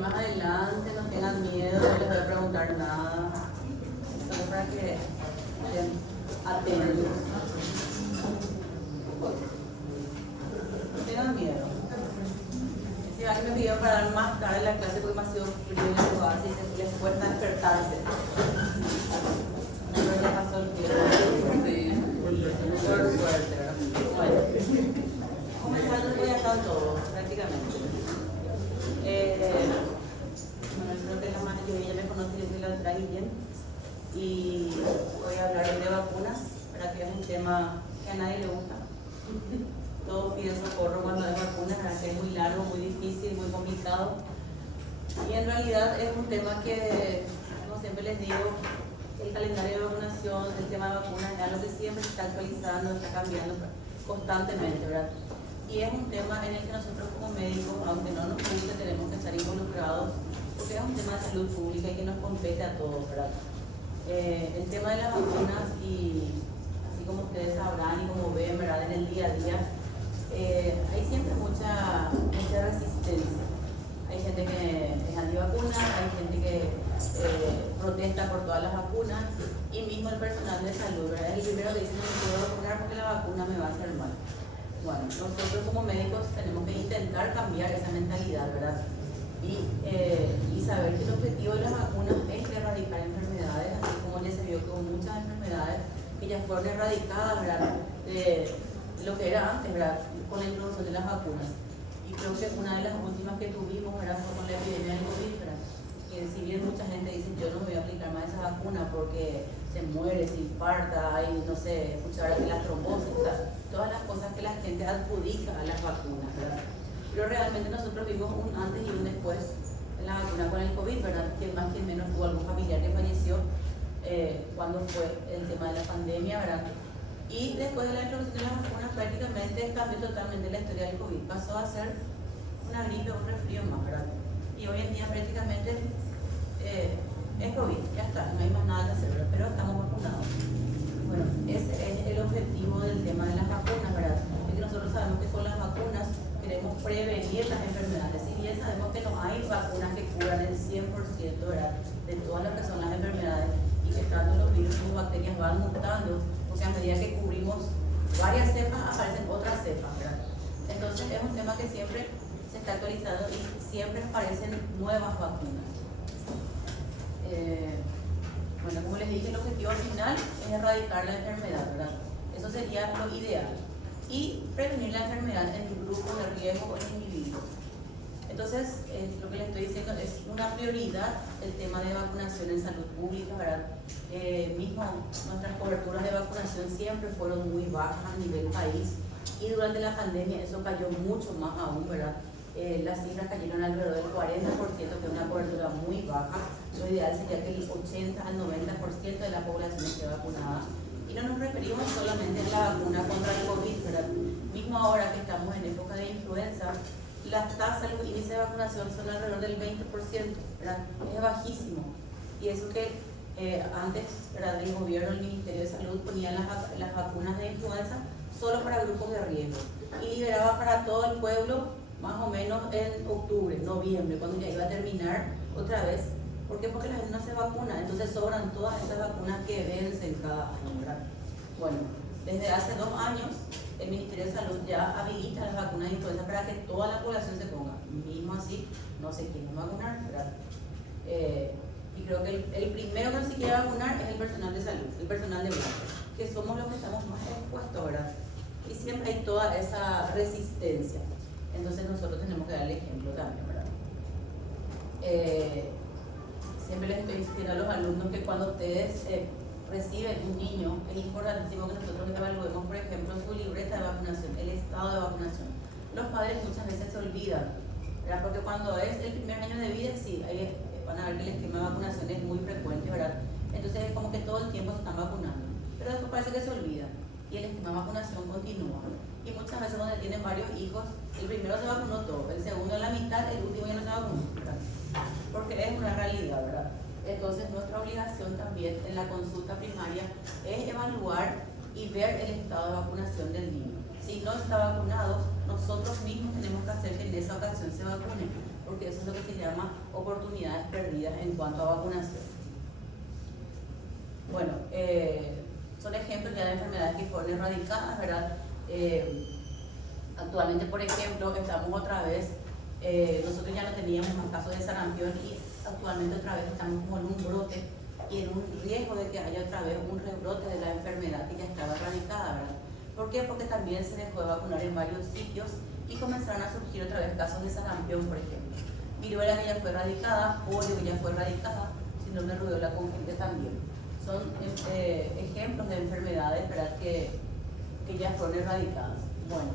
más adelante, no tengan miedo, no les voy a preguntar nada. Solo para que estén atentos. No tengan miedo. Si alguien me pidió para dar más tarde la clase porque me ha sido frío en el lugar, si les cuesta despertarse. Pero ya pasó el tiempo. Por suerte, ¿verdad? Bueno, comenzando voy a estar todo, prácticamente. Bueno, creo que la mayoría ya me conoce, yo soy la doctora Guillén y voy a hablar de vacunas, para que es un tema que a nadie le gusta. Todos piden socorro cuando hay vacunas, para que es muy largo, muy difícil, muy complicado. Y en realidad es un tema que, como siempre les digo, el calendario de vacunación, el tema de vacunas es algo que siempre se está actualizando, está cambiando constantemente, ¿verdad? Y es un tema en el que nosotros como médicos, aunque no nos guste, tenemos que estar involucrados, porque es un tema de salud pública y que nos compete a todos, ¿verdad? El tema de las vacunas, y así como ustedes sabrán y como ven, ¿verdad? En el día a día, hay siempre mucha resistencia. Hay gente que es antivacuna, hay gente que protesta por todas las vacunas, y mismo el personal de salud, ¿verdad? Es el primero que dice: no me puedo vacunar porque la vacuna me va a hacer mal. Bueno, nosotros como médicos tenemos que intentar cambiar esa mentalidad, ¿verdad? Y saber que el objetivo de las vacunas es erradicar enfermedades, así como ya se vio que hubo muchas enfermedades que ya fueron erradicadas, ¿verdad? De lo que era antes, ¿verdad? Con la introducción de las vacunas. Y creo que una de las últimas que tuvimos, ¿verdad?, fue con la epidemia del COVID, ¿verdad? Que si bien mucha gente dice: yo no me voy a aplicar más esa vacuna porque se muere, se infarta, hay, no sé, escuchar de las trombosis, o sea, todas las cosas que la gente adjudica a las vacunas, ¿verdad? Pero realmente nosotros vimos un antes y un después de la vacuna con el COVID, ¿verdad? Quien más, quien menos tuvo algún familiar que falleció cuando fue el tema de la pandemia, ¿verdad? Y después de la introducción de las vacunas prácticamente cambió totalmente la historia del COVID. Pasó a ser una gripe, un resfrío más, ¿verdad? Y hoy en día prácticamente es COVID, ya está, no hay más nada que hacer, ¿verdad? Pero estamos vacunados. Bueno, ese es el objetivo del tema de las vacunas, ¿verdad? Porque nosotros sabemos que con las vacunas queremos prevenir las enfermedades. Si bien sabemos que no hay vacunas que curan el 100%, ¿verdad?, de todas las que son las enfermedades, y que tanto los virus como bacterias van mutando, porque a medida que cubrimos varias cepas aparecen otras cepas, ¿verdad? Entonces es un tema que siempre se está actualizando y siempre aparecen nuevas vacunas. Bueno, como les dije, el objetivo final es erradicar la enfermedad, ¿verdad? Eso sería lo ideal. Y prevenir la enfermedad en grupos de riesgo o en individuos. Entonces, lo que les estoy diciendo es una prioridad el tema de vacunación en salud pública, ¿verdad? Mismo nuestras coberturas de vacunación siempre fueron muy bajas a nivel país, y durante la pandemia eso cayó mucho más aún, ¿verdad? Las cifras cayeron alrededor del 40%, que es una cobertura muy baja. Lo ideal sería que el 80 al 90% de la población esté vacunada. Y no nos referimos solamente a la vacuna contra el COVID, ¿verdad? Mismo ahora que estamos en época de influenza, las tasas, los índices de vacunación son alrededor del 20%, ¿verdad? Es bajísimo. Y eso que antes, ¿verdad?, el gobierno, el Ministerio de Salud ponía las vacunas de influenza solo para grupos de riesgo y liberaba para todo el pueblo más o menos en octubre, noviembre, cuando ya iba a terminar otra vez. ¿Por qué? Porque la gente no se vacuna, entonces sobran todas esas vacunas que vencen cada año, ¿verdad? Bueno, desde hace 2 años el Ministerio de Salud ya habilita las vacunas de influenza para que toda la población se ponga. Mismo así, no se quieren vacunar, ¿verdad? Y creo que el primero que no se quiere vacunar es el personal de salud, el personal de blanco, que somos los que estamos más expuestos, ¿verdad? Y siempre hay toda esa resistencia. Entonces nosotros tenemos que dar el ejemplo también, ¿verdad? Siempre les estoy diciendo a los alumnos que cuando ustedes reciben un niño, es importantísimo que nosotros evaluemos, por ejemplo, su libreta de vacunación, el estado de vacunación. Los padres muchas veces se olvidan, ¿verdad? Porque cuando es el primer año de vida, sí, ahí van a ver que el esquema de vacunación es muy frecuente, ¿verdad? Entonces es como que todo el tiempo se están vacunando, pero después parece que se olvida y el esquema de vacunación continúa. Y muchas veces donde tienen varios hijos, el primero se vacunó todo, el segundo en la mitad, el último ya no se vacunó, ¿verdad? Porque es una realidad, ¿verdad? Entonces nuestra obligación también en la consulta primaria es evaluar y ver el estado de vacunación del niño. Si no está vacunado, nosotros mismos tenemos que hacer que en esa ocasión se vacunen, porque eso es lo que se llama oportunidades perdidas en cuanto a vacunación. Bueno, son ejemplos ya de enfermedades que fueron erradicadas, ¿verdad? Actualmente, por ejemplo, estamos otra vez, nosotros ya no teníamos más casos de sarampión y actualmente otra vez estamos como en un brote y en un riesgo de que haya otra vez un rebrote de la enfermedad que ya estaba erradicada, ¿verdad? ¿Por qué? Porque también se dejó de vacunar en varios sitios y comenzaron a surgir otra vez casos de sarampión, por ejemplo. Viruela que ya fue erradicada, polio que ya fue erradicada, síndrome de rubiola congénita también. Son ejemplos de enfermedades, ¿verdad?, que ya fueron erradicadas. Bueno,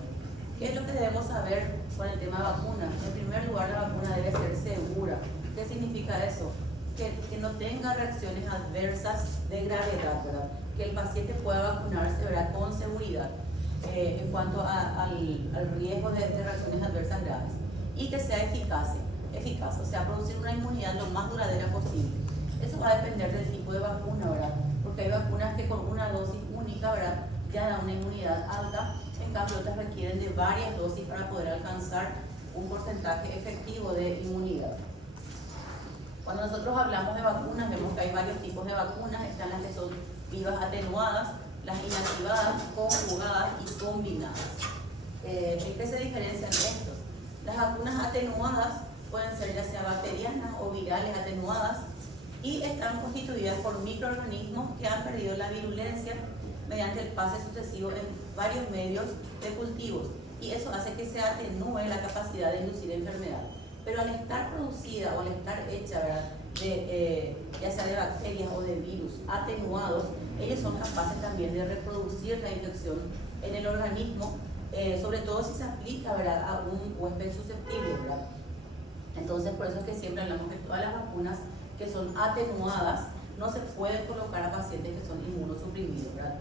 ¿qué es lo que debemos saber con el tema de vacunas? En primer lugar, la vacuna debe ser segura. ¿Qué significa eso? Que no tenga reacciones adversas de gravedad, ¿verdad? Que el paciente pueda vacunarse, ¿verdad?, con seguridad en cuanto al riesgo de reacciones adversas graves, y que sea eficaz, o sea, producir una inmunidad lo más duradera posible. Eso va a depender del tipo de vacuna, ¿verdad? Porque hay vacunas que con una dosis única, ¿verdad?, ya dan una inmunidad alta, en cambio otras requieren de varias dosis para poder alcanzar un porcentaje efectivo de inmunidad. Cuando nosotros hablamos de vacunas, vemos que hay varios tipos de vacunas. Están las que son vivas atenuadas, las inactivadas, conjugadas y combinadas. ¿En qué se diferencian estos? Las vacunas atenuadas pueden ser ya sea bacterianas o virales atenuadas y están constituidas por microorganismos que han perdido la virulencia mediante el pase sucesivo en varios medios de cultivos, y eso hace que se atenúe la capacidad de inducir enfermedad. Pero al estar producida o al estar hecha, ¿verdad?, ya sea de bacterias o de virus atenuados, ellos son capaces también de reproducir la infección en el organismo, sobre todo si se aplica, ¿verdad?, a un huésped susceptible, ¿verdad? Entonces, por eso es que siempre hablamos que todas las vacunas que son atenuadas no se pueden colocar a pacientes que son inmunosuprimidos, ¿verdad?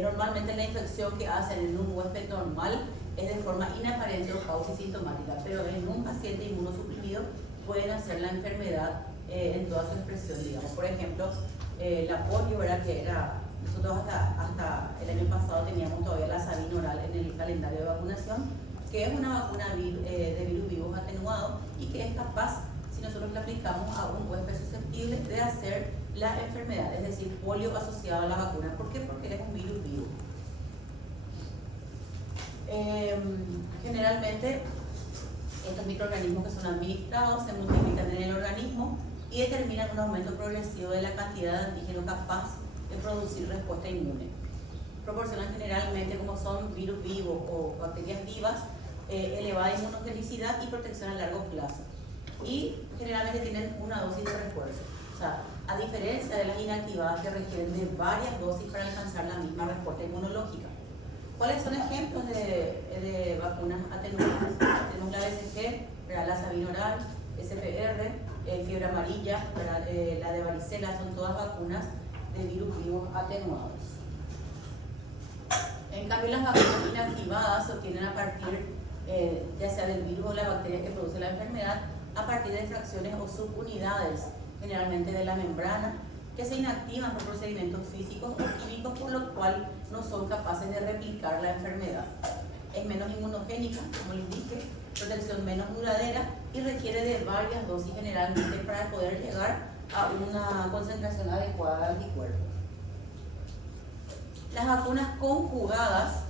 Normalmente la infección que hacen en un huésped normal es de forma inaparente o pausisintomática, pero en un paciente inmunosuprimido pueden hacer la enfermedad en toda su expresión, digamos. Por ejemplo, la polio, ¿verdad?, que era, nosotros hasta el año pasado teníamos todavía la Sabin oral en el calendario de vacunación, que es una vacuna de virus vivos atenuado y que es capaz, si nosotros la aplicamos a un huésped susceptible, de hacer la enfermedad, es decir, polio asociado a la vacuna. ¿Por qué? Porque es un virus vivo. Generalmente estos microorganismos que son administrados se multiplican en el organismo y determinan un aumento progresivo de la cantidad de antígeno capaz de producir respuesta inmune. Proporcionan generalmente, como son virus vivos o bacterias vivas, elevada inmunogenicidad y protección a largo plazo, y generalmente tienen una dosis de refuerzo. O sea, a diferencia de las inactivadas que requieren de varias dosis para alcanzar la misma respuesta inmunológica. ¿Cuáles son ejemplos de vacunas atenuadas? Tenemos la BCG, la Sabin oral, SPR, fiebre amarilla, la de varicela, son todas vacunas de virus vivos atenuados. En cambio, las vacunas inactivadas se obtienen a partir, ya sea del virus o la bacteria que produce la enfermedad, a partir de fracciones o subunidades, generalmente de la membrana, que se inactivan por procedimientos físicos o químicos, por lo cual no son capaces de replicar la enfermedad. Es menos inmunogénica, como les dije, protección menos duradera y requiere de varias dosis generalmente para poder llegar a una concentración adecuada de anticuerpos. Las vacunas conjugadas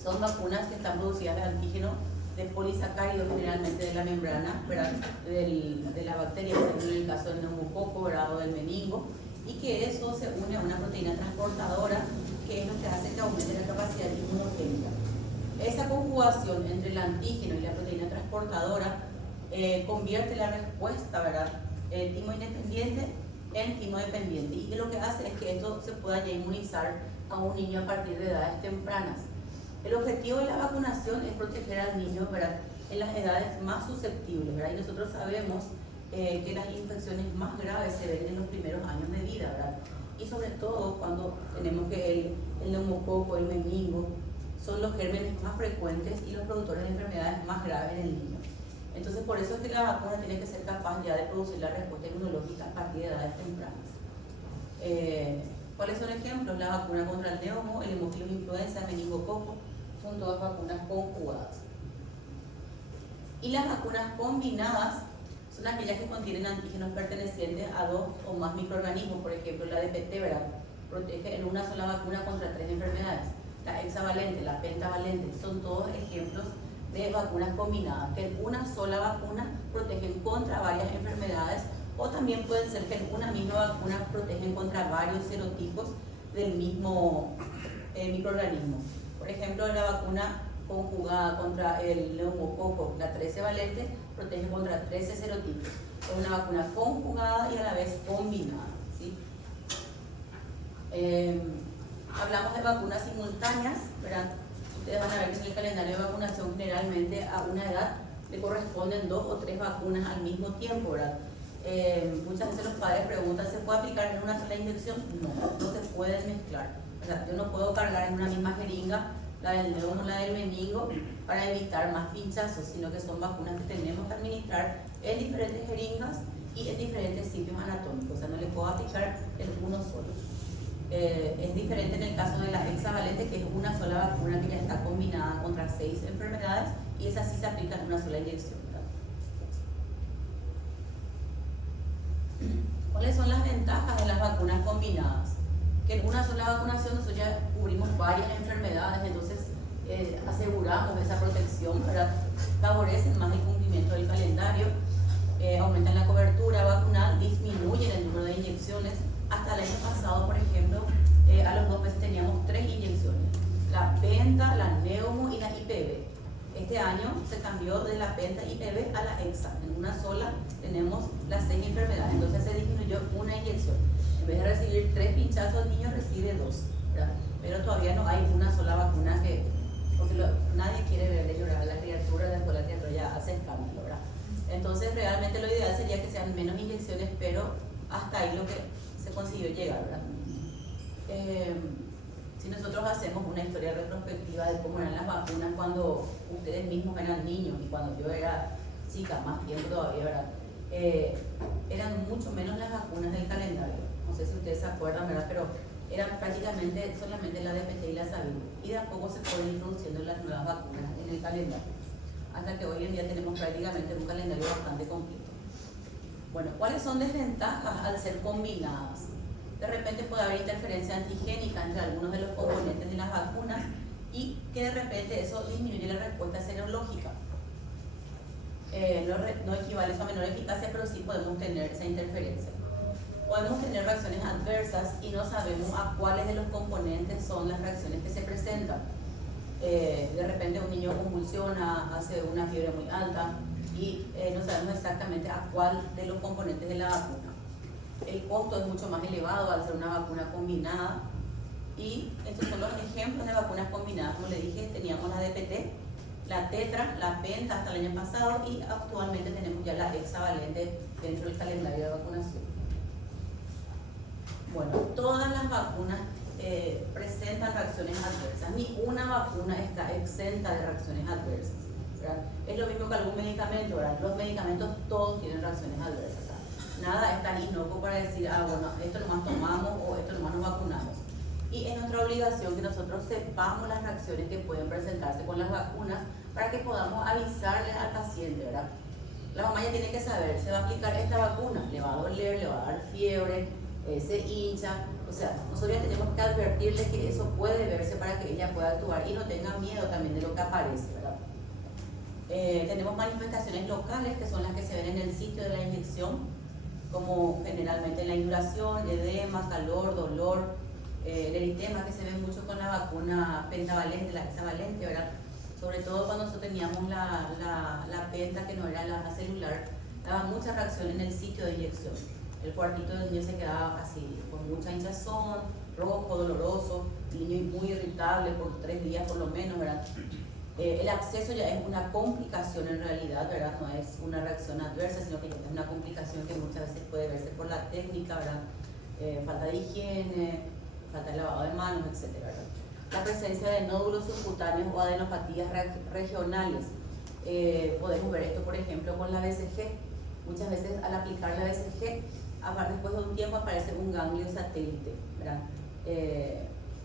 son vacunas que están producidas de antígeno de polisacáridos, generalmente de la membrana, ¿verdad?, de la bacteria, por ejemplo en el caso del neumococo, ¿verdad?, o del meningo, y que eso se une a una proteína transportadora que es lo que hace que aumente la capacidad inmunogénica. Esa conjugación entre el antígeno y la proteína transportadora convierte la respuesta, ¿verdad?, timo independiente en timo dependiente, y lo que hace es que esto se pueda ya inmunizar a un niño a partir de edades tempranas. El objetivo de la vacunación es proteger al niño, ¿verdad?, en las edades más susceptibles, ¿verdad? Y nosotros sabemos que las infecciones más graves se ven en los primeros años de vida, ¿verdad? Y sobre todo cuando tenemos que el neumococo, el meningo, son los gérmenes más frecuentes y los productores de enfermedades más graves en el niño. Entonces, por eso es que la vacuna tiene que ser capaz ya de producir la respuesta inmunológica a partir de edades tempranas. ¿Cuáles son ejemplos? La vacuna contra el neumo, el hemófilos influenza, meningococo, son todas vacunas conjugadas. Y las vacunas combinadas son aquellas que contienen antígenos pertenecientes a 2 o más microorganismos. Por ejemplo, la DPT, ¿verdad?, protege en una sola vacuna contra 3 enfermedades. La hexavalente, la pentavalente, son todos ejemplos de vacunas combinadas, que en una sola vacuna protegen contra varias enfermedades, o también pueden ser que en una misma vacuna protegen contra varios serotipos del mismo microorganismo. Por ejemplo, la vacuna conjugada contra el neumococo, la 13 valente, protege contra 13 serotipos. Es una vacuna conjugada y a la vez combinada, ¿sí? Hablamos de vacunas simultáneas, ¿verdad? Ustedes van a ver que en el calendario de vacunación generalmente a una edad le corresponden 2 o 3 vacunas al mismo tiempo, ¿verdad? Muchas veces los padres preguntan, ¿se puede aplicar en una sola inyección? No se pueden mezclar. O sea, yo no puedo cargar en una misma jeringa la del neumo, la del meningo, para evitar más pinchazos, sino que son vacunas que tenemos que administrar en diferentes jeringas y en diferentes sitios anatómicos. O sea, no le puedo aplicar en uno solo. Es diferente en el caso de la hexavalente, que es una sola vacuna que ya está combinada contra 6 enfermedades, y esa sí se aplica en una sola inyección, ¿verdad? ¿Cuáles son las ventajas de las vacunas combinadas? Que en una sola vacunación nosotros ya cubrimos varias enfermedades, entonces aseguramos esa protección, ¿verdad? Favorecen más el cumplimiento del calendario, aumentan la cobertura vacunal, disminuyen el número de inyecciones. Hasta el año pasado, por ejemplo, a los 2 meses teníamos 3 inyecciones: la penta, la neumo y la IPV. Este año se cambió de la penta IPV a la hexa. En una sola tenemos las 6 enfermedades, entonces se disminuyó una inyección. En vez de recibir 3 pinchazos, el niño recibe 2, ¿verdad? Pero todavía no hay una sola vacuna porque nadie quiere verle llorar a la criatura, después la criatura ya hace escándalo, ¿verdad? Entonces realmente lo ideal sería que sean menos inyecciones, pero hasta ahí lo que se consiguió llegar, ¿verdad? Si nosotros hacemos una historia retrospectiva de cómo eran las vacunas cuando ustedes mismos eran niños y cuando yo era chica, más tiempo todavía, ¿verdad? Eran mucho menos las vacunas del calendario. No sé si ustedes se acuerdan, ¿verdad? Pero eran prácticamente solamente la DPT y la Sabi. Y de a poco se fueron introduciendo las nuevas vacunas en el calendario, hasta que hoy en día tenemos prácticamente un calendario bastante completo. Bueno, ¿cuáles son desventajas al ser combinadas? De repente puede haber interferencia antigénica entre algunos de los componentes de las vacunas y que de repente eso disminuye la respuesta serológica. No equivale a menor eficacia, pero sí podemos tener esa interferencia. Podemos tener reacciones adversas y no sabemos a cuáles de los componentes son las reacciones que se presentan. De repente un niño convulsiona, hace una fiebre muy alta y no sabemos exactamente a cuál de los componentes de la vacuna. El costo es mucho más elevado al ser una vacuna combinada, y estos son los ejemplos de vacunas combinadas. Como le dije, teníamos la DPT, la tetra, la penta hasta el año pasado, y actualmente tenemos ya la hexavalente dentro del calendario de vacunación. Bueno, todas las vacunas presentan reacciones adversas. Ni una vacuna está exenta de reacciones adversas, ¿verdad? Es lo mismo que algún medicamento, ¿verdad? Los medicamentos todos tienen reacciones adversas. Nada es tan inocuo para decir, bueno, esto nomás tomamos o esto nomás nos vacunamos. Y es nuestra obligación que nosotros sepamos las reacciones que pueden presentarse con las vacunas para que podamos avisarle al paciente, ¿verdad? La mamá ya tiene que saber, se va a aplicar esta vacuna, le va a doler, le va a dar fiebre, se hincha. O sea, nosotros ya tenemos que advertirle que eso puede verse para que ella pueda actuar y no tenga miedo también de lo que aparece, ¿verdad? Tenemos manifestaciones locales que son las que se ven en el sitio de la inyección, como generalmente la induración, edema, calor, dolor, el eritema, que se ve mucho con la vacuna pentavalente, la hexavalente, ¿verdad? Sobre todo cuando nosotros teníamos la penta, que no era la celular, daba mucha reacción en el sitio de inyección. El cuartito del niño se quedaba así, con mucha hinchazón, rojo, doloroso, el niño muy irritable por 3 días por lo menos, ¿verdad? El absceso ya es una complicación en realidad, ¿verdad? No es una reacción adversa, sino que es una complicación que muchas veces puede verse por la técnica, ¿verdad? Falta de higiene, falta de lavado de manos, etc., ¿verdad? La presencia de nódulos subcutáneos o adenopatías regionales. Podemos ver esto, por ejemplo, con la BCG. Muchas veces al aplicar la BCG, después de un tiempo aparece un ganglio satélite, ¿verdad?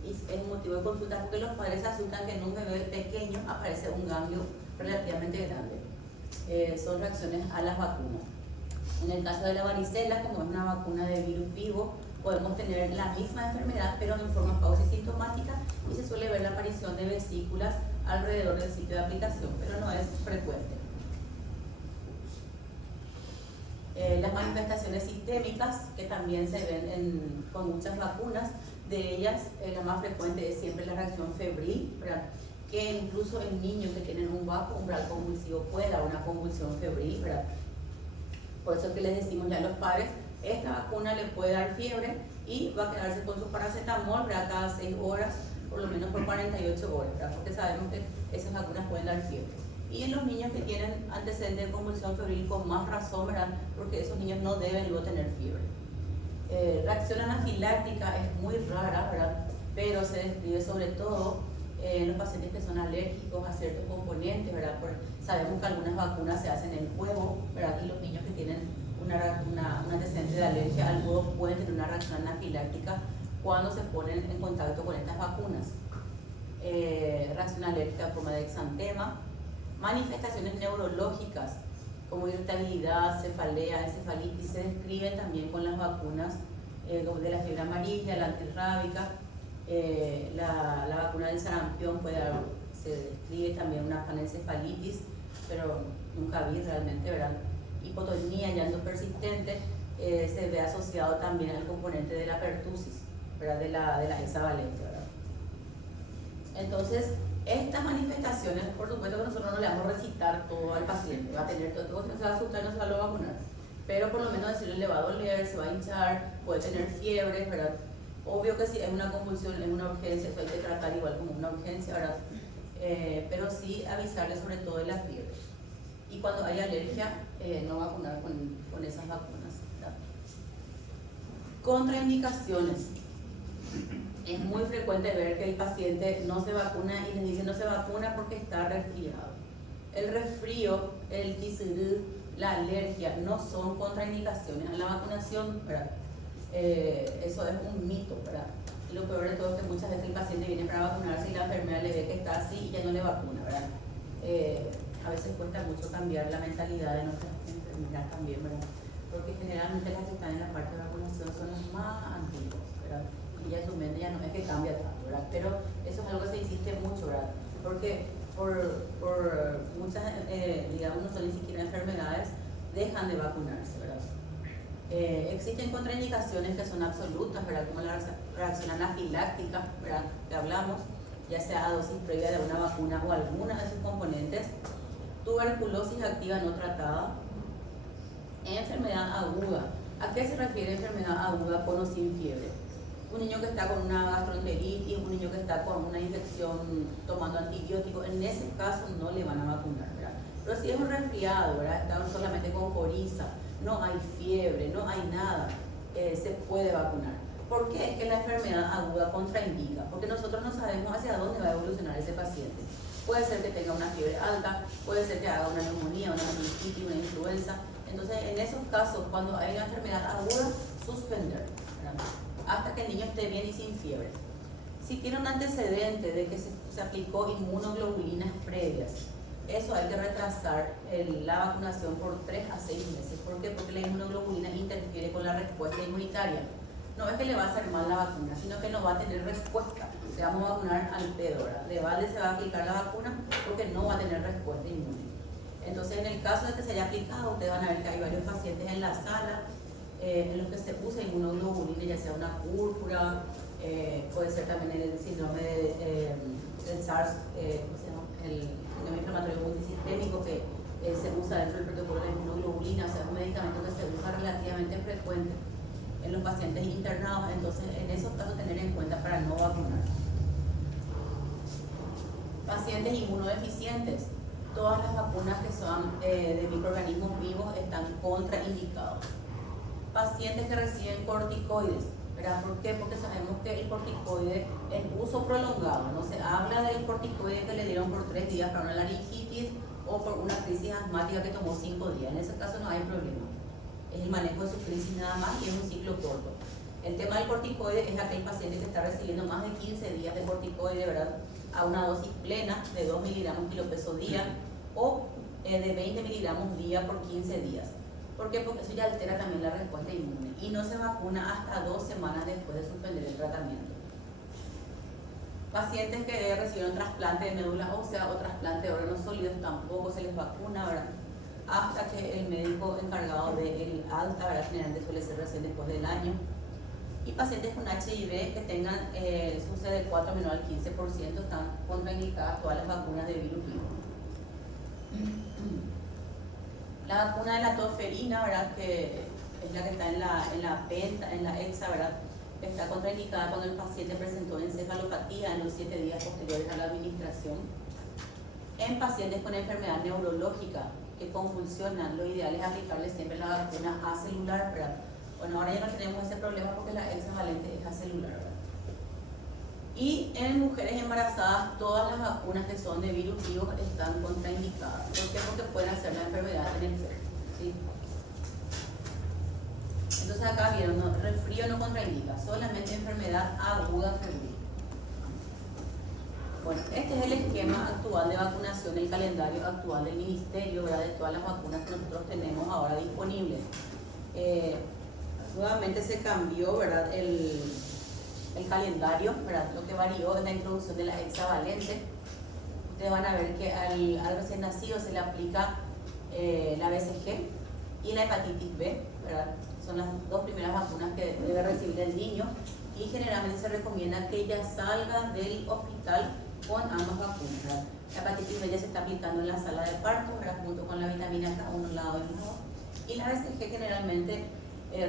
y es motivo de consulta porque los padres se asustan que en un bebé pequeño aparece un ganglio relativamente grande. Son reacciones a las vacunas. En el caso de la varicela, como es una vacuna de virus vivo, podemos tener la misma enfermedad pero en forma pausisintomática y se suele ver la aparición de vesículas alrededor del sitio de aplicación, pero no es frecuente. Las manifestaciones sistémicas que también se ven con muchas vacunas, de ellas la más frecuente es siempre la reacción febril, ¿verdad? Que incluso en niños que tienen un bajo umbral convulsivo puede dar una convulsión febril, ¿verdad? Por eso que les decimos ya a los padres, esta vacuna le puede dar fiebre y va a quedarse con su paracetamol, ¿verdad? Cada 6 horas, por lo menos por 48 horas, ¿verdad? Porque sabemos que esas vacunas pueden dar fiebre. Y en los niños que tienen antecedentes de convulsión febril con más razón, ¿verdad? Porque esos niños no deben luego tener fiebre. Reacción anafiláctica es muy rara, ¿verdad? Pero se describe sobre todo en los pacientes que son alérgicos a ciertos componentes, ¿verdad? Sabemos que algunas vacunas se hacen en huevo, ¿verdad? Y los niños que tienen un antecedente de alergia al huevo pueden tener una reacción anafiláctica cuando se ponen en contacto con estas vacunas. Reacción alérgica en forma de exantema, manifestaciones neurológicas como irritabilidad, cefalea, encefalitis se describen también con las vacunas de la fiebre amarilla, la antirrábica, la vacuna del sarampión se describe también una panencefalitis, pero nunca vi realmente, ¿verdad? Hipotonía, llanto persistente, se ve asociado también al componente de la pertusis, ¿verdad? De la hexavalente, ¿verdad? Entonces, estas manifestaciones, por supuesto que nosotros no le vamos a recitar todo al paciente, va a tener todo, si no se va a asustar, no se va a vacunar, pero por lo menos decirle le va a doler, se va a hinchar, puede tener fiebre, ¿verdad? Obvio que si es una convulsión, es una urgencia, eso hay que tratar igual como una urgencia, ¿verdad? Pero sí avisarle sobre todo de la fiebre. Y cuando hay alergia, no vacunar con esas vacunas, ¿verdad? Contraindicaciones. Es muy frecuente ver que el paciente no se vacuna y les dice no se vacuna porque está resfriado. El resfrío, el tisirú, la alergia no son contraindicaciones a la vacunación, ¿verdad? Eso es un mito, ¿verdad? Y lo peor de todo es que muchas veces el paciente viene para vacunarse y la enfermera le ve que está así y ya no le vacuna, ¿verdad? A veces cuesta mucho cambiar la mentalidad de nuestras enfermeras también, ¿verdad? Porque generalmente las que están en la parte de vacunación son las más antiguas, ¿verdad? Y ya su mente ya no es que cambia tanto, ¿verdad? Pero eso es algo que se insiste mucho, ¿verdad? Porque por muchas, digamos, no son ni siquiera enfermedades, dejan de vacunarse, ¿verdad? Existen contraindicaciones que son absolutas, ¿verdad? Como la reacción anafiláctica, ¿verdad? Que hablamos, ya sea a dosis previa de una vacuna o alguna de sus componentes, tuberculosis activa no tratada, enfermedad aguda. ¿A qué se refiere enfermedad aguda con o sin fiebre? Un niño que está con una gastroenteritis, un niño que está con una infección tomando antibióticos, en ese caso no le van a vacunar, ¿verdad? Pero si es un resfriado, ¿verdad? Está solamente con coriza, no hay fiebre, no hay nada, se puede vacunar. ¿Por qué es que la enfermedad aguda contraindica? Porque nosotros no sabemos hacia dónde va a evolucionar ese paciente. Puede ser que tenga una fiebre alta, puede ser que haga una neumonía, una meningitis, una influenza. Entonces, en esos casos, cuando hay una enfermedad aguda, suspender, ¿verdad? Hasta que el niño esté bien y sin fiebre. Si tiene un antecedente de que se aplicó inmunoglobulinas previas, eso hay que retrasar la vacunación por 3 a 6 meses. ¿Por qué? Porque la inmunoglobulina interfiere con la respuesta inmunitaria. No es que le va a hacer mal la vacuna, sino que no va a tener respuesta. Le vamos a vacunar al pedo, ¿verdad? De balde se va a aplicar la vacuna porque no va a tener respuesta inmune. Entonces, en el caso de que se haya aplicado, ustedes van a ver que hay varios pacientes en la sala en los que se usa inmunoglobulina, ya sea una púrpura, puede ser también el síndrome del SARS, ¿cómo se llama? El síndrome inflamatorio multisistémico que se usa dentro del protocolo de inmunoglobulina, o sea, es un medicamento que se usa relativamente frecuente en los pacientes internados. Entonces, en esos casos tener en cuenta para no vacunar. Pacientes inmunodeficientes, todas las vacunas que son de microorganismos vivos están contraindicados. Pacientes que reciben corticoides, ¿verdad? ¿Por qué? Porque sabemos que el corticoide en uso prolongado, no se habla del corticoide que le dieron por 3 días para una laringitis o por una crisis asmática que tomó 5 días. En ese caso no hay problema. Es el manejo de su crisis nada más y es un ciclo corto. El tema del corticoide es aquel paciente que está recibiendo más de 15 días de corticoide, ¿verdad? A una dosis plena de 2 miligramos kilo peso día o de 20 miligramos día por 15 días. ¿Por qué? Porque eso ya altera también la respuesta inmune y no se vacuna hasta 2 semanas después de suspender el tratamiento. Pacientes que recibieron trasplante de médula ósea o trasplante de órganos sólidos tampoco se les vacuna, ¿verdad? Hasta que el médico encargado del alta, ¿verdad? Generalmente suele ser recién después del año. Y pacientes con HIV que tengan su CD4 menor al 15% están contraindicadas todas las vacunas de virus vivo. La vacuna de la toferina, ¿verdad? Que es la que está en la EXA, ¿verdad? Está contraindicada cuando el paciente presentó encefalopatía en los 7 días posteriores a la administración. En pacientes con enfermedad neurológica que convulsionan, lo ideal es aplicarles siempre la vacuna acelular, ¿verdad? Bueno, ahora ya no tenemos ese problema porque la hexavalente es acelular, ¿verdad? Y en mujeres embarazadas, todas las vacunas que son de virus vivos están contraindicadas. ¿Por qué? Porque pueden hacer la enfermedad en el feto, ¿sí? Entonces acá vieron, no, resfrío no contraindica, solamente enfermedad aguda febril. Bueno, este es el esquema actual de vacunación, el calendario actual del ministerio, ¿verdad? De todas las vacunas que nosotros tenemos ahora disponibles. Nuevamente se cambió, ¿verdad? El calendario, ¿verdad? Lo que varió es la introducción de la hexavalente. Ustedes van a ver que al recién nacido se le aplica la BCG y la hepatitis B, ¿verdad? Son las dos primeras vacunas que debe recibir el niño y generalmente se recomienda que ella salga del hospital con ambas vacunas, ¿verdad? La hepatitis B ya se está aplicando en la sala de parto, ¿verdad? Junto con la vitamina K, uno al lado y lado. Y la BCG generalmente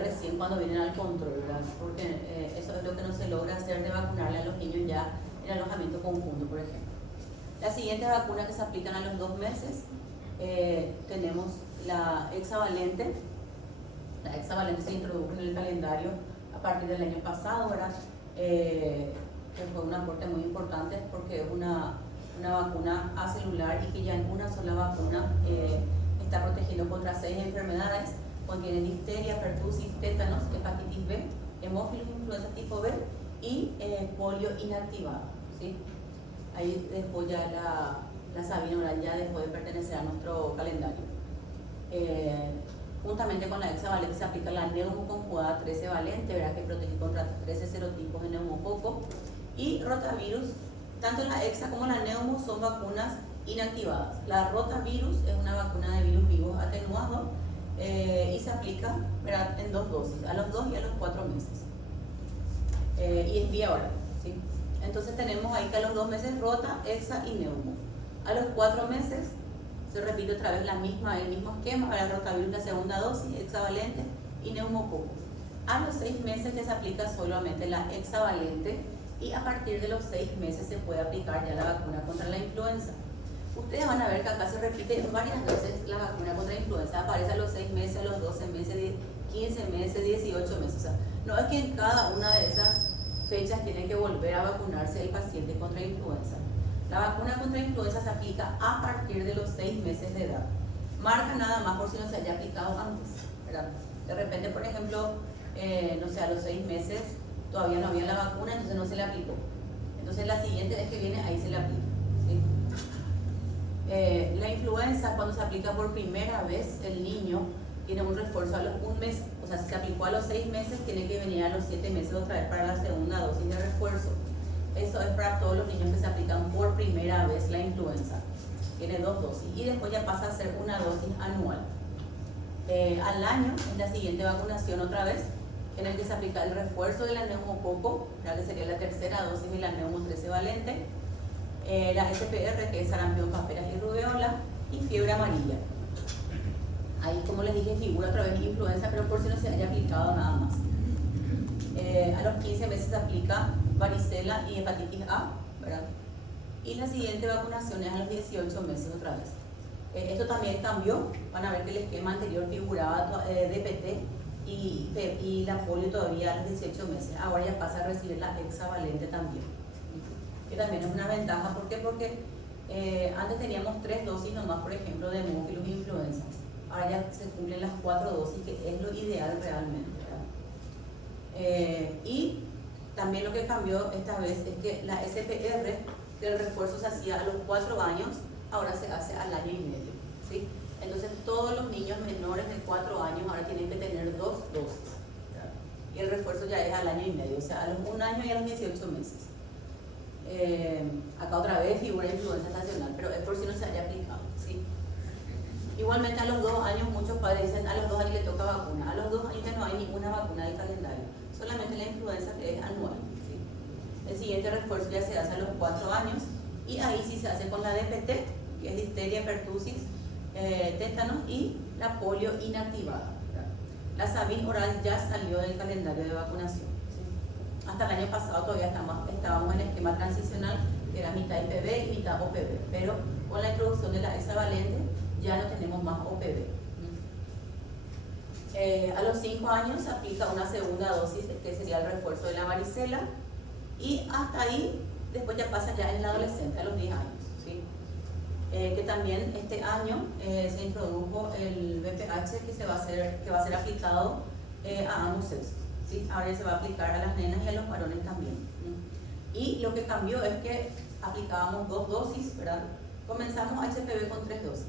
recién cuando vienen al control, ¿verdad? Porque eso es lo que no se logra hacer de vacunarle a los niños ya en alojamiento conjunto, por ejemplo. Las siguientes vacunas que se aplican a los 2 meses, tenemos la hexavalente. La hexavalente se introdujo en el calendario a partir del año pasado, ¿verdad? Que fue un aporte muy importante porque es una vacuna acelular y que ya en una sola vacuna está protegiendo contra 6 enfermedades. Contiene difteria, pertusis, tétanos, hepatitis B, hemófilos, influenza tipo B y polio inactivado, ¿sí? Ahí dejó ya la Sabina Oral, ya dejó de pertenecer a nuestro calendario. Juntamente con la hexavalente se aplica la neumoconjugada 13 valente, ¿verdad? Que protege contra 13 serotipos de neumococo. Y rotavirus, tanto la hexa como la neumo son vacunas inactivadas. La rotavirus es una vacuna de virus vivos atenuado y se aplica, ¿verdad? En 2 dosis, a los 2 y a los 4 meses. Y es vía oral, ¿sí? Entonces tenemos ahí que a los 2 meses rota, hexa y neumo. A los 4 meses se repite otra vez el mismo esquema, para rotavirus la segunda dosis, hexavalente y neumococo. A los 6 meses que se aplica solamente la hexavalente y a partir de los 6 meses se puede aplicar ya la vacuna contra la influenza. Ustedes van a ver que acá se repite varias veces la vacuna contra la influenza, aparece a los 6 meses, a los 12 meses, 15 meses, 18 meses. O sea, no es que en cada una de esas fechas tiene que volver a vacunarse el paciente contra influenza. La vacuna contra influenza se aplica a partir de los 6 meses de edad. Marca nada más por si no se haya aplicado antes, ¿verdad? De repente, por ejemplo, no sé, a los 6 meses todavía no había la vacuna, entonces no se le aplicó. Entonces la siguiente vez que viene, ahí se le aplica, ¿sí? La influenza, cuando se aplica por primera vez, el niño tiene un refuerzo a los 1 mes. O sea, si se aplicó a los 6 meses, tiene que venir a los 7 meses otra vez para la segunda dosis de refuerzo. Eso es para todos los niños que se aplican por primera vez la influenza. Tiene 2 dosis y después ya pasa a ser una dosis anual. Al año, en la siguiente vacunación otra vez, en el que se aplica el refuerzo de la neumococo, que sería la tercera dosis de la neumo 13 valente, la SPR, que es sarampión, paperas y rubeola, y fiebre amarilla. Ahí, como les dije, figura otra vez influenza, pero por si no se haya aplicado nada más. A los 15 meses se aplica varicela y hepatitis A, ¿verdad? Y la siguiente vacunación es a los 18 meses otra vez. Esto también cambió. Van a ver que el esquema anterior figuraba DPT y la polio todavía a los 18 meses. Ahora ya pasa a recibir la hexavalente también, que también es una ventaja. ¿Por qué? Porque antes teníamos 3 dosis nomás, por ejemplo, de hemófilos e influenza. Ahora ya se cumplen las 4 dosis, que es lo ideal realmente, ¿verdad? Y también lo que cambió esta vez es que la SPR, que el refuerzo se hacía a los 4 años, ahora se hace al año y medio, ¿sí? Entonces todos los niños menores de 4 años ahora tienen que tener 2 dosis, ¿verdad? Y el refuerzo ya es al año y medio, o sea, a los 1 año y a los 18 meses. Acá otra vez figura influenza estacional, pero es por si no se haya aplicado, ¿sí? Igualmente a los 2 años muchos padres dicen a los 2 años le toca vacuna, a los 2 años ya no hay ninguna vacuna del calendario, solamente la influenza que es anual, ¿sí? El siguiente refuerzo ya se hace a los 4 años y ahí sí se hace con la DPT, que es difteria, pertusis, tétanos y la polio inactivada, ¿verdad? La Sabin oral ya salió del calendario de vacunación, ¿sí? Hasta el año pasado todavía estábamos en el esquema transicional, que era mitad IPV y mitad OPV, pero con la introducción de la hexavalente ya no tenemos más OPV. A los 5 años se aplica una segunda dosis, que sería el refuerzo de la varicela, y hasta ahí después ya pasa ya en el adolescente, a los 10 años, ¿sí? Que también este año se introdujo el VPH que va a ser aplicado a ambos sexos, ¿sí? Ahora ya se va a aplicar a las nenas y a los varones también. Y lo que cambió es que aplicábamos 2 dosis, ¿verdad? Comenzamos HPV con 3 dosis,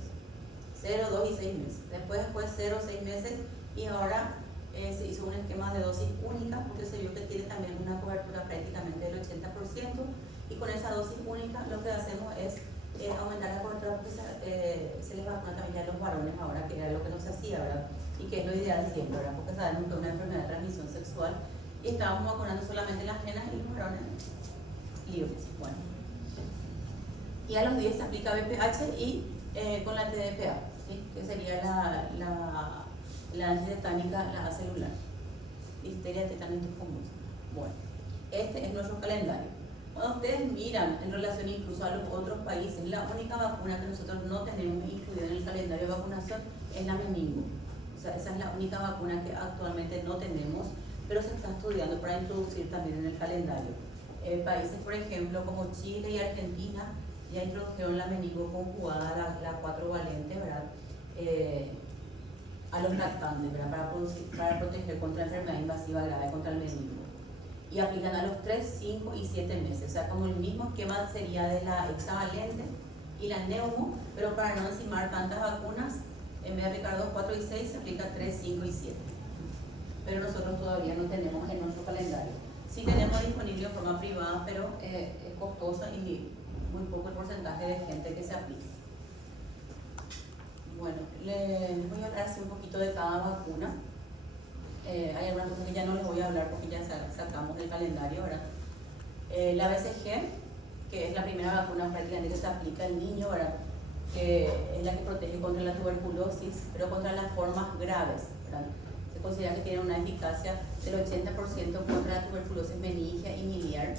0, 2 y 6 meses. Después fue 0, 6 meses y ahora se hizo un esquema de dosis única porque se vio que tiene también una cobertura prácticamente del 80%, y con esa dosis única lo que hacemos es aumentar la cobertura porque se les vacuna también ya a los varones ahora, que era lo que no se hacía, ¿verdad? Y que es lo ideal siempre, ¿verdad? Porque sabemos que es una enfermedad de transmisión sexual y estábamos vacunando solamente las nenas y los varones libres. Bueno. Y a los 10 se aplica VPH y con la TDPA, ¿sí? Que sería la antitetánica, la acelular, difteria, tetanitis común. Bueno, este es nuestro calendario. Cuando ustedes miran en relación incluso a los otros países, la única vacuna que nosotros no tenemos incluida en el calendario de vacunación es la meningo. O sea, esa es la única vacuna que actualmente no tenemos, pero se está estudiando para introducir también en el calendario. Países, por ejemplo, como Chile y Argentina, ya introdujeron la meningo conjugada, la 4 valente, ¿verdad? A los lactantes, ¿verdad? Para proteger contra enfermedad invasiva grave, contra el meningo. Y aplican a los 3, 5 y 7 meses. O sea, como el mismo esquema sería de la hexavalente y la neumo, pero para no encimar tantas vacunas, en vez de aplicar 2, 4 y 6, se aplica 3, 5 y 7. Pero nosotros todavía no tenemos en nuestro calendario. Sí tenemos disponible en forma privada, pero es costosa y muy poco el porcentaje de gente que se aplica. Bueno, les voy a hablar así un poquito de cada vacuna. Hay algunas cosas que ya no les voy a hablar porque ya sacamos del calendario, ¿verdad? La BCG, que es la primera vacuna prácticamente que se aplica al niño, ¿verdad? Que es la que protege contra la tuberculosis, pero contra las formas graves, ¿verdad? Se considera que tiene una eficacia del 80% contra la tuberculosis meningia y miliar.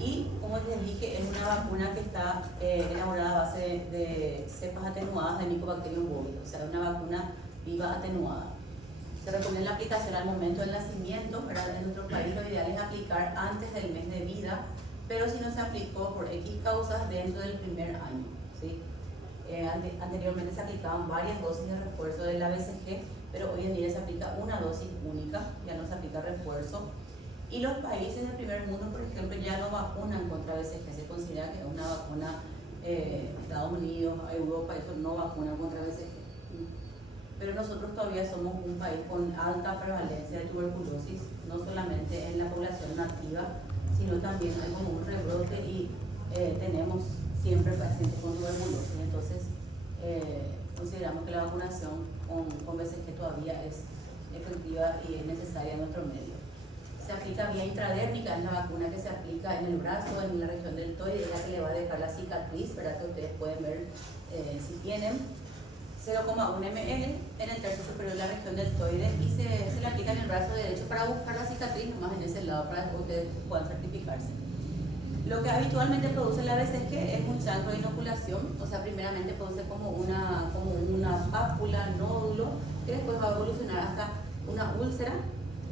Y como les dije, es una vacuna que está elaborada a base de cepas atenuadas de Mycobacterium bovis, o sea, una vacuna viva atenuada. Se recomienda la aplicación al momento del nacimiento, ¿verdad? En nuestro país lo ideal es aplicar antes del mes de vida, pero si no se aplicó por X causas dentro del primer año, ¿sí? Anteriormente se aplicaban varias dosis de refuerzo de la BCG, pero hoy en día se aplica una dosis única, ya no se aplica refuerzo. Y los países del primer mundo, por ejemplo, ya no vacunan contra BCG, se considera que es una vacuna, Estados Unidos, Europa, eso no vacunan contra BCG. Pero nosotros todavía somos un país con alta prevalencia de tuberculosis, no solamente en la población nativa, sino también hay como un rebrote y tenemos siempre pacientes con tuberculosis. Entonces, consideramos que la vacunación con BCG todavía es efectiva y es necesaria en nuestro medio. Se aplica vía intradérmica, es la vacuna que se aplica en el brazo, en la región del deltoide, es la que le va a dejar la cicatriz, ¿verdad? Que ustedes pueden ver si tienen. 0,1 ml en el tercio superior de la región deltoide y se le aplica en el brazo derecho para buscar la cicatriz nomás en ese lado para que ustedes puedan certificarse. Lo que habitualmente produce la BCG es un chancro de inoculación, o sea, primeramente produce como una pápula, nódulo, que después va a evolucionar hasta una úlcera.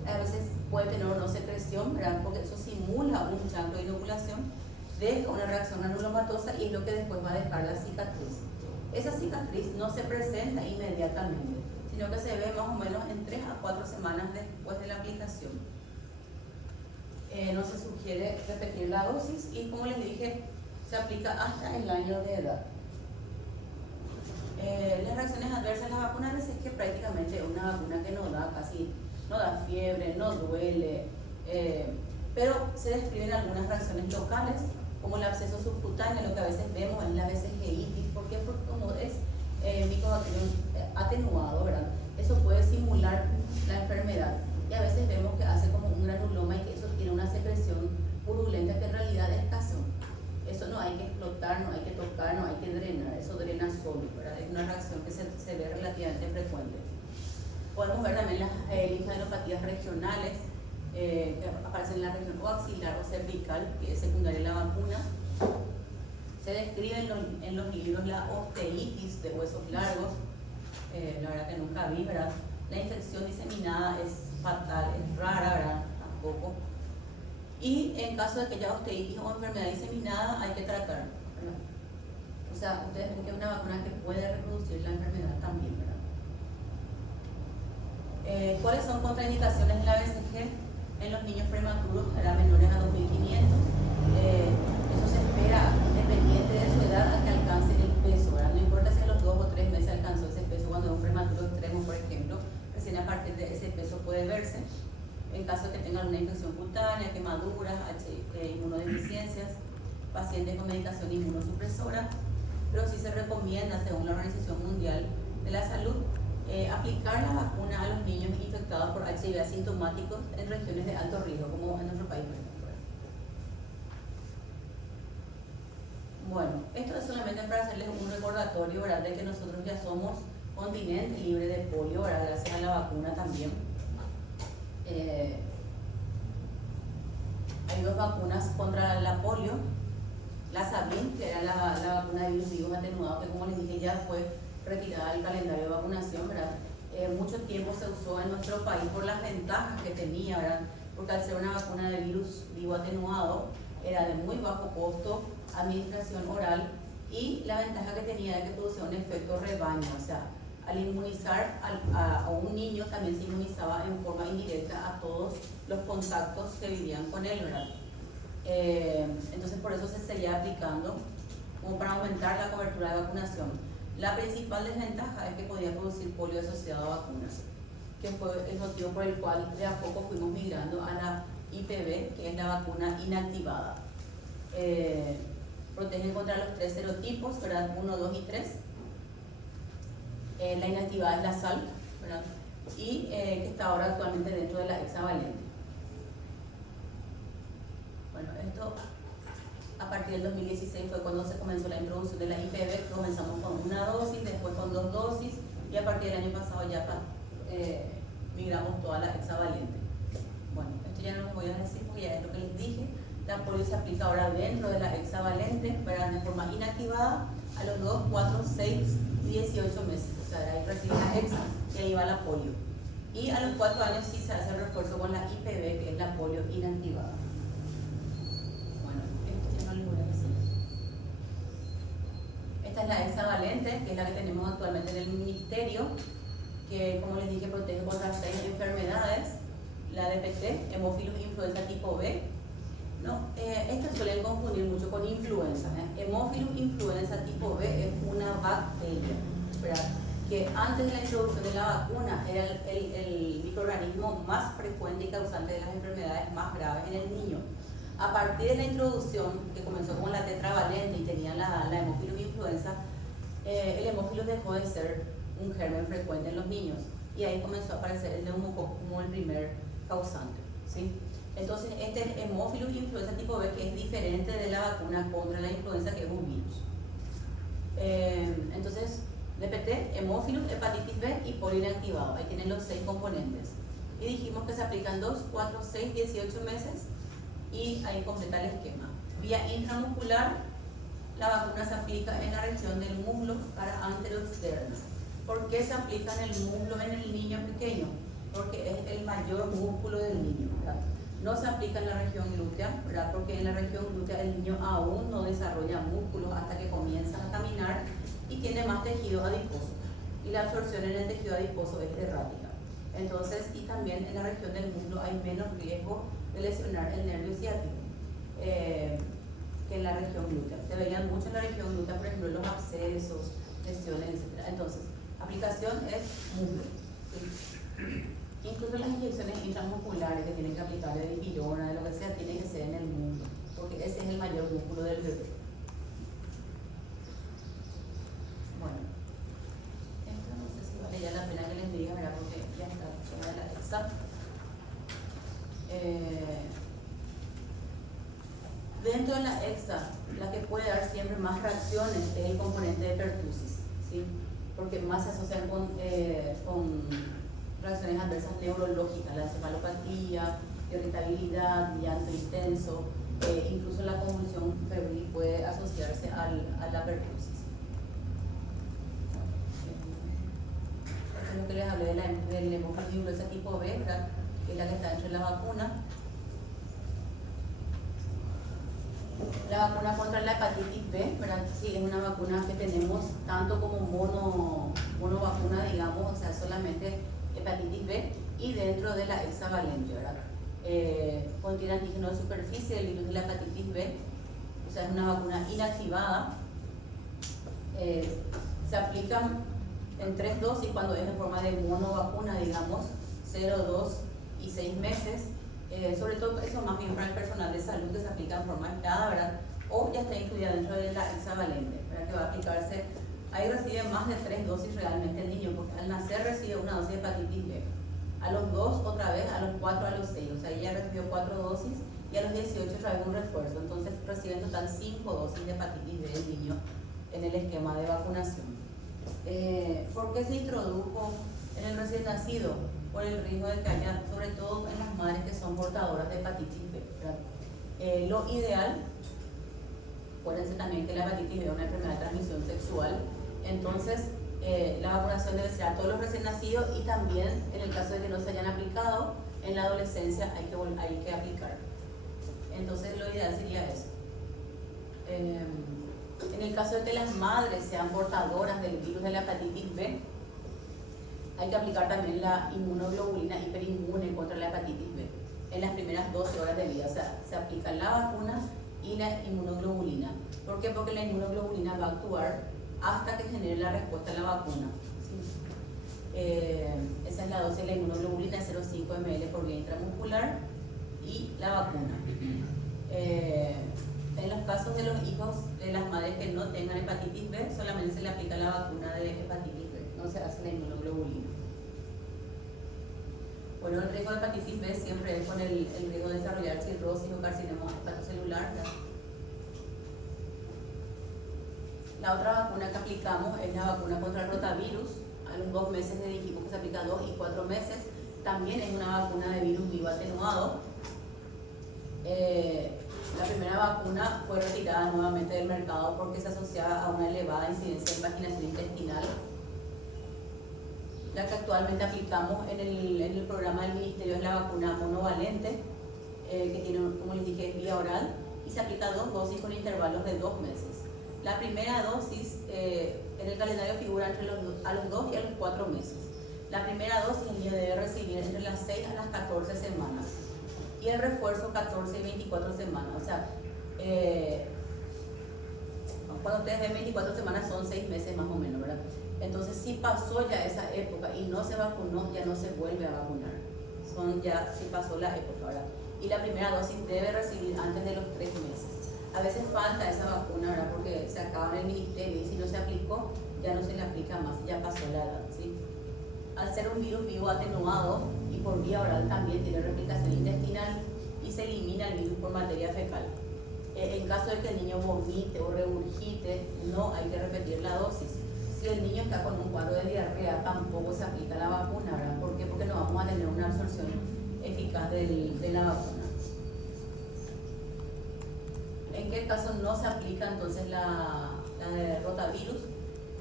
A veces puede tener o no secreción, ¿verdad? Porque eso simula un chancro de inoculación, deja una reacción granulomatosa y es lo que después va a dejar la cicatriz. Esa cicatriz no se presenta inmediatamente, sino que se ve más o menos en 3 a 4 semanas después de la aplicación. No se sugiere repetir la dosis y, como les dije, se aplica hasta el año de edad. Las reacciones adversas de la vacuna es que prácticamente es una vacuna que no da fiebre, no duele, pero se describen algunas reacciones locales, como el absceso subcutáneo. Lo que a veces vemos es la vesicleitis. ¿Por qué? Porque como es micobacterium atenuado, ¿verdad? Eso puede simular la enfermedad y a veces vemos que hace como un granuloma y que eso tiene una secreción purulenta que en realidad es escaso. Eso no hay que explotar, no hay que tocar, no hay que drenar, eso drena solo, ¿verdad? Es una reacción que se ve relativamente frecuente. Podemos ver también las linfadenopatía regionales que aparecen en la región o axilar o cervical, que es secundaria a la vacuna. Se describe en los libros la osteitis de huesos largos, la verdad que nunca vi, ¿verdad? La infección diseminada es fatal, es rara, ¿verdad? Tampoco. Y en caso de que haya osteitis o enfermedad diseminada, hay que tratar, ¿verdad? O sea, ustedes ven que es una vacuna que puede reproducir la enfermedad también, ¿verdad? ¿Cuáles son contraindicaciones de la BCG en los niños prematuros, ¿verdad? Menores a 2500? Eso se espera independiente de su edad a que alcance el peso, ¿verdad? No importa si a los 2 o 3 meses alcanzó ese peso cuando es un prematuro extremo, por ejemplo, recién a partir de ese peso puede verse. En caso de que tengan una infección cutánea, quemaduras, inmunodeficiencias, pacientes con medicación inmunosupresora, pero sí se recomienda, según la Organización Mundial de la Salud, aplicar la vacuna a los niños infectados por HIV asintomáticos en regiones de alto riesgo, como en nuestro país, por ejemplo. Bueno, esto es solamente para hacerles un recordatorio, ¿verdad?, de que nosotros ya somos continente libre de polio, ¿verdad?, gracias a la vacuna también. Hay 2 vacunas contra la polio, la Sabin, que era la vacuna de virus vivos atenuado, que como les dije ya fue retirada del calendario de vacunación, ¿verdad? Mucho tiempo se usó en nuestro país por las ventajas que tenía, ¿verdad? Porque al ser una vacuna de virus vivo atenuado, era de muy bajo costo, administración oral, y la ventaja que tenía era que producía un efecto rebaño, o sea, al inmunizar a un niño también se inmunizaba en forma indirecta a todos los contactos que vivían con él, ¿verdad? Entonces por eso se seguía aplicando como para aumentar la cobertura de vacunación. La principal desventaja es que podía producir polio asociado a vacunas, que fue el motivo por el cual de a poco fuimos migrando a la IPV, que es la vacuna inactivada. Protegen contra los 3 serotipos, ¿verdad? 1, 2 y 3. La inactivada es la sal, ¿verdad? Y que está ahora actualmente dentro de la hexavalente. Bueno, esto a partir del 2016 fue cuando se comenzó la introducción de la IPV. Comenzamos con 1 dosis, después con 2 dosis y a partir del año pasado ya migramos toda la hexavalente. Bueno, esto ya no lo voy a decir porque ya es lo que les dije. La polio se aplica ahora dentro de la hexavalente, ¿verdad?, de forma inactivada a los 2, 4, 6 y 18 meses. O sea, ahí recibe la hexa y ahí va la polio. Y a los 4 años sí se hace el refuerzo con la IPV, que es la polio inactivada. Bueno, esto ya no les voy a decir. Esta es la hexavalente, que es la que tenemos actualmente en el ministerio, que como les dije protege contra 6 enfermedades. La DPT, Haemophilus influenza tipo B. No, estas suelen confundir mucho con influenza. Haemophilus influenza tipo B es una bacteria, ¿verdad?, que antes de la introducción de la vacuna era el microorganismo más frecuente y causante de las enfermedades más graves en el niño. A partir de la introducción, que comenzó con la tetravalente y tenía la Haemophilus influenza, el Haemophilus dejó de ser un germen frecuente en los niños y ahí comenzó a aparecer el neumococo como el primer causante, ¿sí? Entonces, este es Haemophilus influenza tipo B, que es diferente de la vacuna contra la influenza, que es un virus. Entonces, DPT, Haemophilus, hepatitis B y polio inactivado. Ahí tienen los 6 componentes. Y dijimos que se aplican 2, 4, 6, 18 meses y ahí completa el esquema. Vía intramuscular, la vacuna se aplica en la región del muslo para anteroexterno. ¿Por qué se aplica en el muslo en el niño pequeño? Porque es el mayor músculo del niño, ¿verdad? No se aplica en la región glútea, ¿verdad?, porque en la región glútea el niño aún no desarrolla músculos hasta que comienza a caminar y tiene más tejido adiposo. y la absorción en el tejido adiposo es errática. Entonces, y también en la región del muslo hay menos riesgo de lesionar el nervio ciático que en la región glútea. Se veían mucho en la región glútea, por ejemplo, los abscesos, lesiones, etc. Entonces, aplicación es muslo. ¿Sí? Incluso las inyecciones intramusculares que tienen que aplicar de dipirona, de lo que sea, tienen que ser en el muslo, porque ese es el mayor músculo del bebé. Bueno, esto no sé si vale ya la pena que les diga, ¿verdad? Porque ya está toda la EXA. Dentro de la EXA, la que puede dar siempre más reacciones es el componente de pertusis, ¿sí? Porque más se asocian con reacciones adversas neurológicas, la encefalopatía, irritabilidad, llanto intenso, incluso la convulsión febril puede asociarse a la pertusis. Como que les hablé del hemofiliosa tipo B, ¿verdad? Que es la que está dentro de la vacuna. La vacuna contra la hepatitis B, ¿verdad? Sí, es una vacuna que tenemos tanto como mono vacuna, digamos, o sea, solamente hepatitis B, y dentro de la hexavalente, ¿verdad? Contiene antígeno de superficie del virus de la hepatitis B, o sea, es una vacuna inactivada. Se aplican en 3 dosis cuando es en forma de monovacuna, digamos, 0, 2 y 6 meses. Sobre todo eso más bien para el personal de salud que se aplica en forma aislada, ¿verdad? O ya está incluida dentro de la hexavalente, ¿verdad? Que va a aplicarse, ahí recibe más de 3 dosis realmente el niño, porque al nacer recibe una dosis de hepatitis B, a los 2 otra vez, a los 4, a los 6, o sea, ella recibió 4 dosis y a los 18 otra vez un refuerzo, entonces recibe en total 5 dosis de hepatitis B el niño en el esquema de vacunación. ¿Por qué se introdujo en el recién nacido? Por el riesgo de que haya, sobre todo en las madres que son portadoras de hepatitis B, ¿verdad? Lo ideal, acuérdense también que la hepatitis B es una enfermedad de transmisión sexual, entonces la vacunación debe ser a todos los recién nacidos y también en el caso de que no se hayan aplicado, en la adolescencia hay que aplicar. Entonces lo ideal sería eso. En el caso de que las madres sean portadoras del virus de la hepatitis B, hay que aplicar también la inmunoglobulina hiperinmune contra la hepatitis B en las primeras 12 horas de vida. O sea, se aplica la vacuna y la inmunoglobulina. ¿Por qué? Porque la inmunoglobulina va a actuar hasta que genere la respuesta a la vacuna. ¿Sí? Esa es la dosis de la inmunoglobulina, 0,5 ml por vía intramuscular, y la vacuna. En los casos de los hijos de las madres que no tengan hepatitis B, solamente se le aplica la vacuna de hepatitis B, no se hace la inmunoglobulina. Bueno, el riesgo de hepatitis B siempre es con el riesgo de desarrollar cirrosis o carcinoma hepatocelular. La otra vacuna que aplicamos es la vacuna contra el rotavirus. A los 2 meses le dijimos que se aplica 2 y 4 meses. También es una vacuna de virus vivo atenuado. La primera vacuna fue retirada nuevamente del mercado porque se asociaba a una elevada incidencia de invaginación intestinal. La que actualmente aplicamos en el programa del Ministerio es la vacuna monovalente, que tiene, como les dije, es vía oral y se aplica 2 dosis con intervalos de 2 meses. La primera dosis en el calendario figura a los 2 y a los 4 meses. La primera dosis el niño debe recibir entre las 6 a las 14 semanas. Y el refuerzo 14 y 24 semanas, o sea, cuando ustedes ven 24 semanas son 6 meses más o menos, ¿verdad? Entonces si pasó ya esa época y no se vacunó, ya no se vuelve a vacunar, si pasó la época, ¿verdad? Y la primera dosis debe recibir antes de los 3 meses. A veces falta esa vacuna, ¿verdad? Porque se acaba en el ministerio y si no se aplicó, ya no se le aplica más, ya pasó la edad, ¿sí? Al ser un virus vivo atenuado y por vía oral también tiene replicación intestinal y se elimina el virus por materia fecal. En caso de que el niño vomite o regurgite, no hay que repetir la dosis. Si el niño está con un cuadro de diarrea, tampoco se aplica la vacuna, ¿verdad? ¿Por qué? Porque no vamos a tener una absorción eficaz de la vacuna. ¿En qué caso no se aplica entonces la de rotavirus?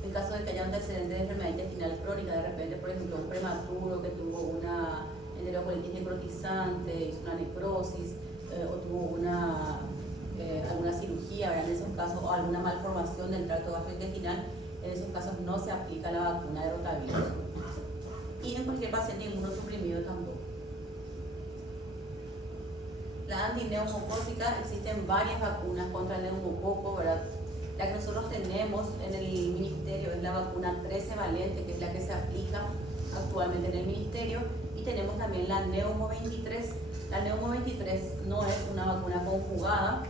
En caso de que haya un antecedente de enfermedad intestinal crónica, de repente, por ejemplo, un prematuro que tuvo una enterocolitis necrotizante, hizo una necrosis, o tuvo alguna cirugía, ¿verdad? En esos casos, o alguna malformación del tracto gastrointestinal, En esos casos no se aplica la vacuna de rotavirus. Y en cualquier paciente inmunosuprimido tampoco. La antineumocócica, existen varias vacunas contra el neumococo, ¿verdad? La que nosotros tenemos en el ministerio es la vacuna 13 valente, que es la que se aplica actualmente en el ministerio, y tenemos también la Neumo 23. La Neumo 23 no es una vacuna conjugada,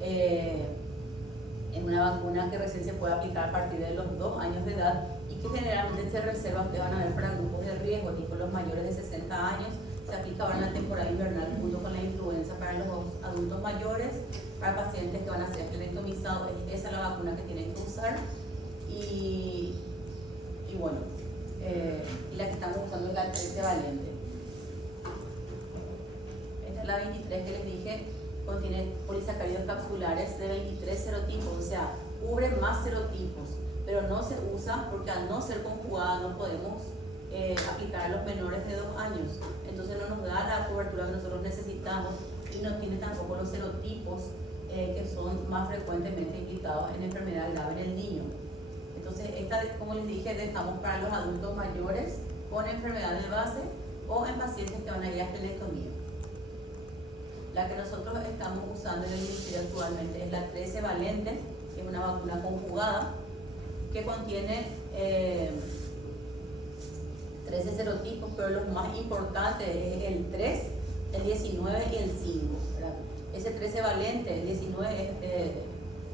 es una vacuna que recién se puede aplicar a partir de los 2 años de edad y que generalmente se reserva, ustedes van a ver, para grupos de riesgo, tipo los mayores de 60 años, se aplica ahora en la temporada invernal junto con la influenza para los adultos mayores, para pacientes que van a ser esclerotomizados. Esa es la vacuna que tienen que usar y bueno, y la que estamos usando es la 13 valente. Esta es la 23 que les dije, contiene polisacáridos capsulares de 23 serotipos, o sea, cubre más serotipos, pero no se usa porque al no ser conjugada no podemos aplicar a los menores de 2 años, entonces no nos da la cobertura que nosotros necesitamos y no tiene tampoco los serotipos que son más frecuentemente implicados en enfermedad grave en el niño. Entonces esta, como les dije, dejamos para los adultos mayores con enfermedad de base o en pacientes que van a ir a esplenectomía. La que nosotros estamos usando en el ministerio actualmente es la 13 valente, que es una vacuna conjugada que contiene 13 serotipos, pero los más importantes es el 3, el 19 y el 5, ¿verdad? Ese 13 valente, el 19 es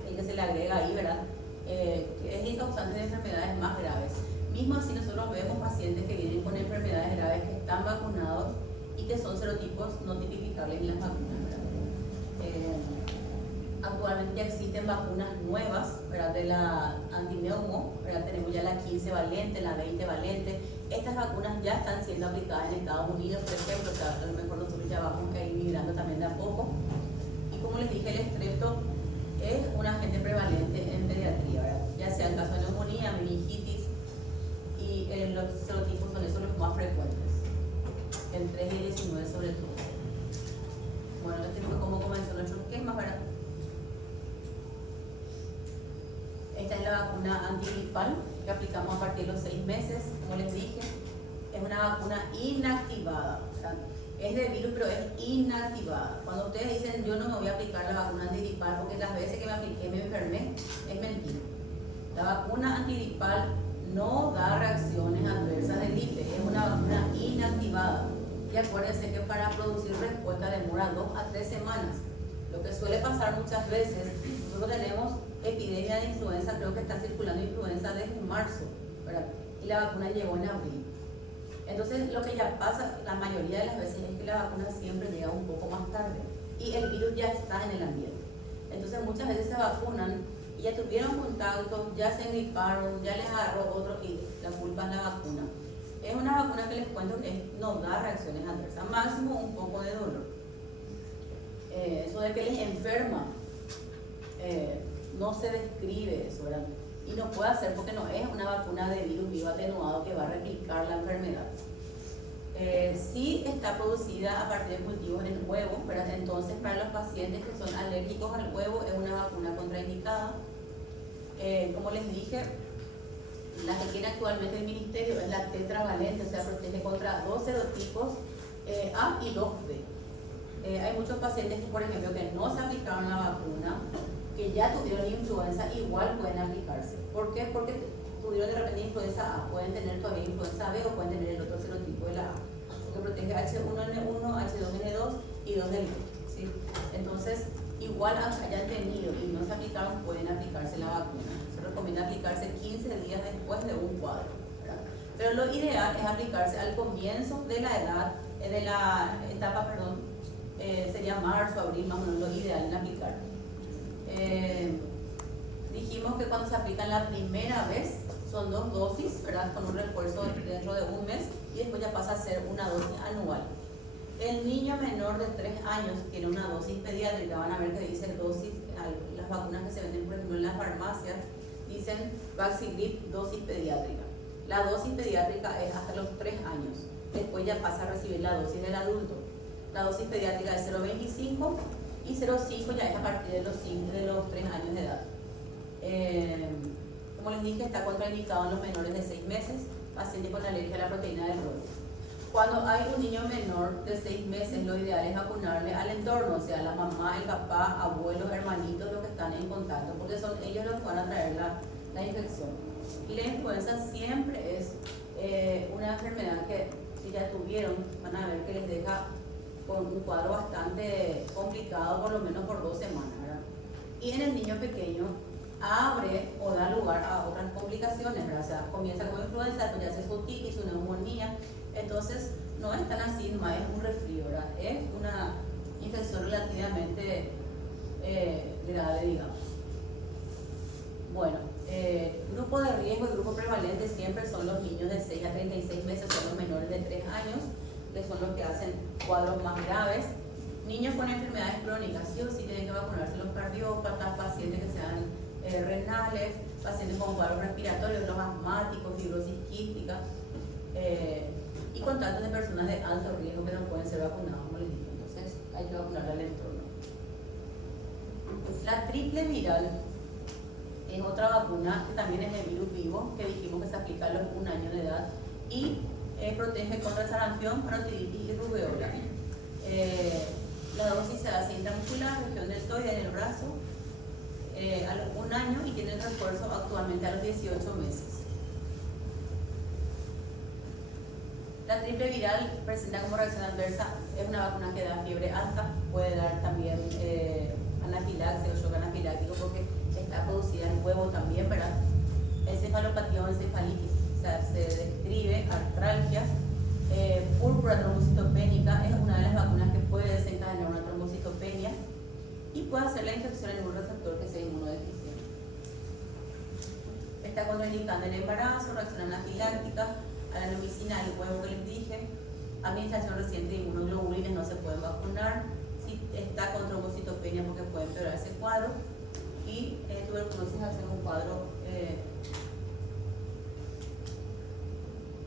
el que se le agrega ahí, ¿verdad? Que es el causante de enfermedades más graves. Mismo así nosotros vemos pacientes que vienen con enfermedades graves que están vacunados y que son serotipos no tipificables en las vacunas, ¿verdad? Actualmente ya existen vacunas nuevas, ¿verdad? De la antineumo, ¿verdad? Tenemos ya la 15 valente, la 20 valente. Estas vacunas ya están siendo aplicadas en Estados Unidos, por ejemplo, o sea, a lo mejor nosotros ya vamos a ir migrando también de a poco. Y como les dije, el estrepto es un agente prevalente en pediatría, ¿verdad? Ya sea en caso de neumonía, meningitis, y los serotipos son esos los más frecuentes, el 3 y el 19 sobre todo. Bueno, este fue como comenzó nuestro esquema, ¿verdad? Esta es la vacuna antigripal que aplicamos a partir de los 6 meses, como les dije. Es una vacuna inactivada, ¿verdad? Es de virus, pero es inactivada. Cuando ustedes dicen yo no me voy a aplicar la vacuna antigripal porque las veces que me apliqué me enfermé, es mentira. La vacuna antigripal no da reacciones adversas de gripe, es una vacuna inactivada. Y acuérdense que para producir respuesta demora 2 a 3 semanas. Lo que suele pasar muchas veces, nosotros tenemos epidemia de influenza, creo que está circulando influenza desde marzo, ¿verdad? Y la vacuna llegó en abril. Entonces lo que ya pasa la mayoría de las veces es que la vacuna siempre llega un poco más tarde y el virus ya está en el ambiente. Entonces muchas veces se vacunan y ya tuvieron contacto, ya se engriparon, ya les agarró otro y la culpa es la vacuna. Es una vacuna que les cuento que no da reacciones adversas, máximo un poco de dolor. Eso de que les enferma, no se describe eso, ¿verdad? Y no puede hacer porque no es una vacuna de virus vivo atenuado que va a replicar la enfermedad. Sí está producida a partir de cultivos en huevos, ¿verdad? Entonces para los pacientes que son alérgicos al huevo es una vacuna contraindicada. Como les dije, la que tiene actualmente el ministerio es la tetravalente, o sea, protege contra 2 serotipos A y 2B. Hay muchos pacientes que, por ejemplo, que no se aplicaron la vacuna, que ya tuvieron influenza, igual pueden aplicarse. ¿Por qué? Porque tuvieron de repente influenza A, pueden tener todavía influenza B o pueden tener el otro serotipo de la A, porque protege H1N1, H2N2 y 2N2, ¿sí? Entonces, igual aunque hayan tenido y no se aplicaron, pueden aplicarse la vacuna. Se recomienda aplicarse 15 días después de un cuadro, ¿verdad? Pero lo ideal es aplicarse al comienzo de la edad, de la etapa, sería marzo, abril, más o menos lo ideal en aplicar. Dijimos que cuando se aplican la primera vez son 2 dosis, ¿verdad? Con un refuerzo dentro de un mes y después ya pasa a ser una dosis anual. El niño menor de 3 años tiene una dosis pediátrica, van a ver que dice dosis, las vacunas que se venden por ejemplo en las farmacias dicen Vaxigrip dosis pediátrica. La dosis pediátrica es hasta los 3 años, después ya pasa a recibir la dosis del adulto. La dosis pediátrica es 0,25 y 0,5 ya es a partir de los 3 años de edad. Como les dije, está contraindicado en los menores de 6 meses, pacientes con alergia a la proteína del roble. Cuando hay un niño menor de 6 meses, lo ideal es vacunarle al entorno, o sea, la mamá, el papá, abuelos, hermanitos, los que están en contacto, porque son ellos los que van a traer la infección. Y la influenza siempre es una enfermedad que, si ya tuvieron, van a ver que les deja con un cuadro bastante complicado, por lo menos por 2 semanas, ¿verdad? Y en el niño pequeño abre o da lugar a otras complicaciones, ¿verdad? O sea, comienza como influenza, después ya hace su otitis, su neumonía. Entonces, no es tan así, no es un resfrío, ¿verdad? Es una infección relativamente grave, digamos. Bueno, grupo de riesgo y grupo prevalente siempre son los niños de 6 a 36 meses, son los menores de 3 años, que son los que hacen cuadros más graves. Niños con enfermedades crónicas, sí o sí tienen que vacunarse los cardiópatas, pacientes que sean renales, pacientes con cuadros respiratorios, los asmáticos, fibrosis quística, y contactos de personas de alto riesgo que no pueden ser vacunados, como les dije. Entonces hay que vacunar al entorno. La triple viral es otra vacuna que también es de virus vivo, que dijimos que se aplica a los 1 año de edad y protege contra el sarampión, parotiditis y rubeola. La dosis se hace intramuscular, región deltoide en el brazo, a los 1 año y tiene el refuerzo actualmente a los 18 meses. La triple viral presenta como reacción adversa, es una vacuna que da fiebre alta, puede dar también anafilaxia o shock anafiláctico porque está producida en huevo también, ¿verdad? Encefalopatía o encefalitis, o sea, se describe artralgias, púrpura trombocitopénica, es una de las vacunas que puede desencadenar una trombocitopenia y puede hacer la infección en un receptor que sea inmunodeficiente. Está contraindicando el embarazo, reacción anafiláctica, a la neumicina, al huevo que les dije, administración reciente de inmunoglobulines, no se pueden vacunar, si está con trombocitopenia porque puede empeorar ese cuadro, y tuberculosis hace un cuadro.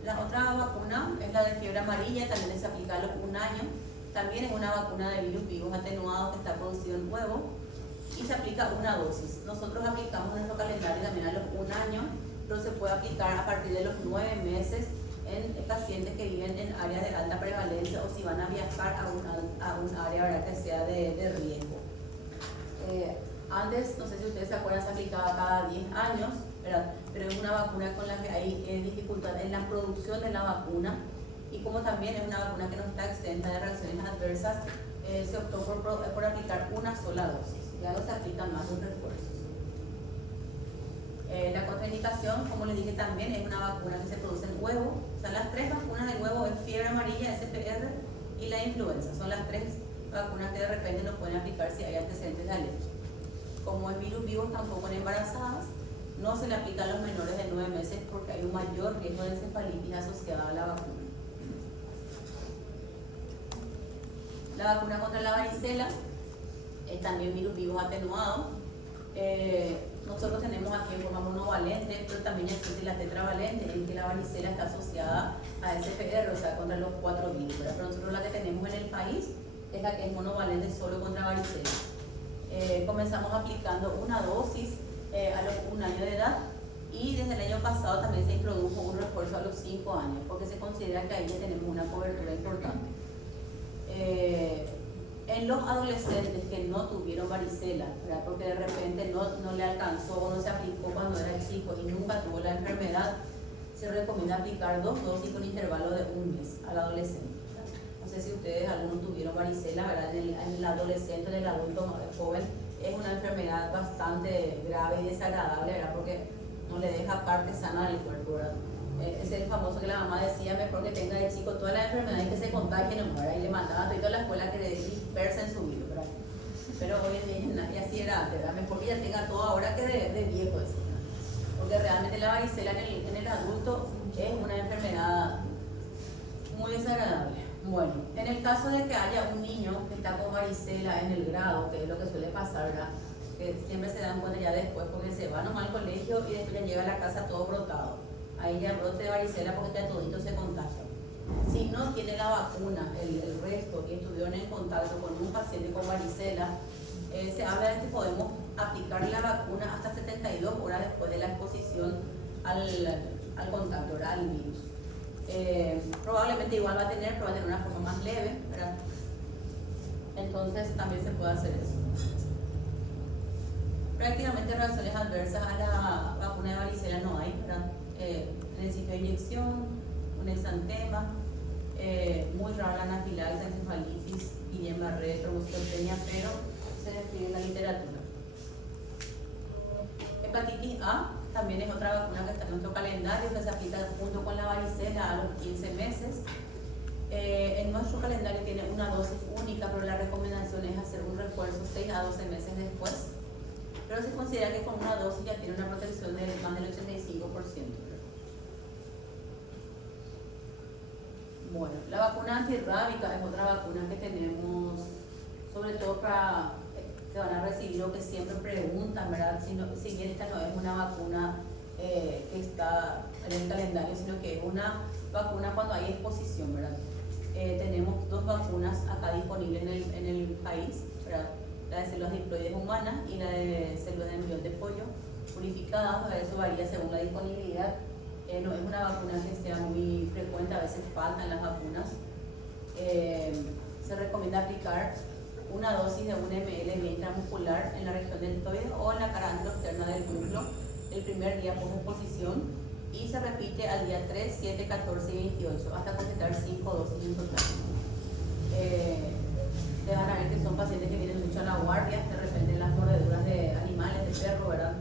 La otra vacuna es la de fiebre amarilla, también se aplica a los 1 año, también es una vacuna de virus vivos atenuados que está producido en huevo y se aplica 1 dosis. Nosotros aplicamos nuestro calendario también a los 1 año, pero se puede aplicar a partir de los 9 meses en pacientes que viven en áreas de alta prevalencia o si van a viajar a un área, ¿verdad?, que sea de riesgo. Antes, no sé si ustedes se acuerdan, se aplicaba cada 10 años, ¿verdad? Pero es una vacuna con la que hay dificultad en la producción de la vacuna y como también es una vacuna que no está exenta de reacciones adversas, se optó por aplicar 1 sola dosis, ya no se aplican más los refuerzos. La contraindicación, como les dije, también es una vacuna que se produce en huevo. O sea, las 3 vacunas del huevo es fiebre amarilla, SPR y la influenza. Son las 3 vacunas que de repente no pueden aplicar si hay antecedentes de alergia. Como es virus vivo, tampoco en embarazadas, no se le aplica a los menores de 9 meses porque hay un mayor riesgo de encefalitis asociada a la vacuna. La vacuna contra la varicela es también virus vivos atenuado. Nosotros tenemos aquí en forma monovalente, pero también existe la tetravalente, en que la varicela está asociada a SPR, o sea, contra los 4 virus. Pero nosotros la que tenemos en el país es la que es monovalente solo contra varicela. Comenzamos aplicando 1 dosis a los 1 año de edad y desde el año pasado también se introdujo un refuerzo a los 5 años porque se considera que ahí ya tenemos una cobertura importante. En los adolescentes que no tuvieron varicela, ¿verdad?, porque de repente no le alcanzó o no se aplicó cuando era chico y nunca tuvo la enfermedad, se recomienda aplicar 2 dosis con intervalo de 1 mes al adolescente. No sé si ustedes algunos tuvieron varicela, ¿verdad? En el adolescente, en el adulto joven, es una enfermedad bastante grave y desagradable, ¿verdad?, porque no le deja parte sana del cuerpo, ¿verdad? Es el famoso que la mamá decía, mejor que tenga el chico toda la enfermedad y que se contagie, no muera, y le mandaba a toda la escuela que le dispersen su virus, ¿verdad? Pero hoy en día, y así era antes, ¿verdad? Mejor que ya tenga todo ahora que de viejo, ¿verdad? Porque realmente la varicela en el adulto es una enfermedad muy desagradable. Bueno, en el caso de que haya un niño que está con varicela en el grado, que es lo que suele pasar, ¿verdad?, que siempre se dan cuenta ya después porque se va nomás al colegio y después ya llega a la casa todo brotado. Ahí ya brote de varicela porque ya todito se contagia. Si no tiene la vacuna, el resto que estuvieron en contacto con un paciente con varicela, se habla de que podemos aplicar la vacuna hasta 72 horas después de la exposición al contacto, ¿verdad? Al virus. Probablemente igual va a tener, pero va a tener una forma más leve, ¿verdad? Entonces también se puede hacer eso. Prácticamente reacciones adversas a la vacuna de varicela no hay, ¿verdad? En el sitio de inyección, un exantema, muy rara la anafilaxis, encefalitis, Guillain-Barré, trombocitopenia, pero se describe en la literatura. Hepatitis A también es otra vacuna que está en nuestro calendario, que se aplica junto con la varicela a los 15 meses. En nuestro calendario tiene una dosis única, pero la recomendación es hacer un refuerzo 6 a 12 meses después. Pero se considera que con una dosis ya tiene una protección de más del 85%. Bueno, la vacuna antirrábica es otra vacuna que tenemos, sobre todo para que van a recibir lo que siempre preguntan, ¿verdad? Si bien esta no es una vacuna que está en el calendario, sino que es una vacuna cuando hay exposición, ¿verdad? Tenemos 2 vacunas acá disponibles en el país, ¿verdad? La de células diploides humanas y la de células de embrión de pollo purificadas. Eso varía según la disponibilidad. No es una vacuna que sea muy frecuente, a veces faltan las vacunas. Se recomienda aplicar una dosis de 1 ml vía intramuscular en la región deltoide o en la cara anteroexterna del muslo el primer día post exposición, y se repite al día 3, 7, 14 y 28 hasta completar 5 dosis en total. Te van a ver que son pacientes que vienen mucho a la guardia, de repente las mordeduras de animales, de perro, ¿verdad?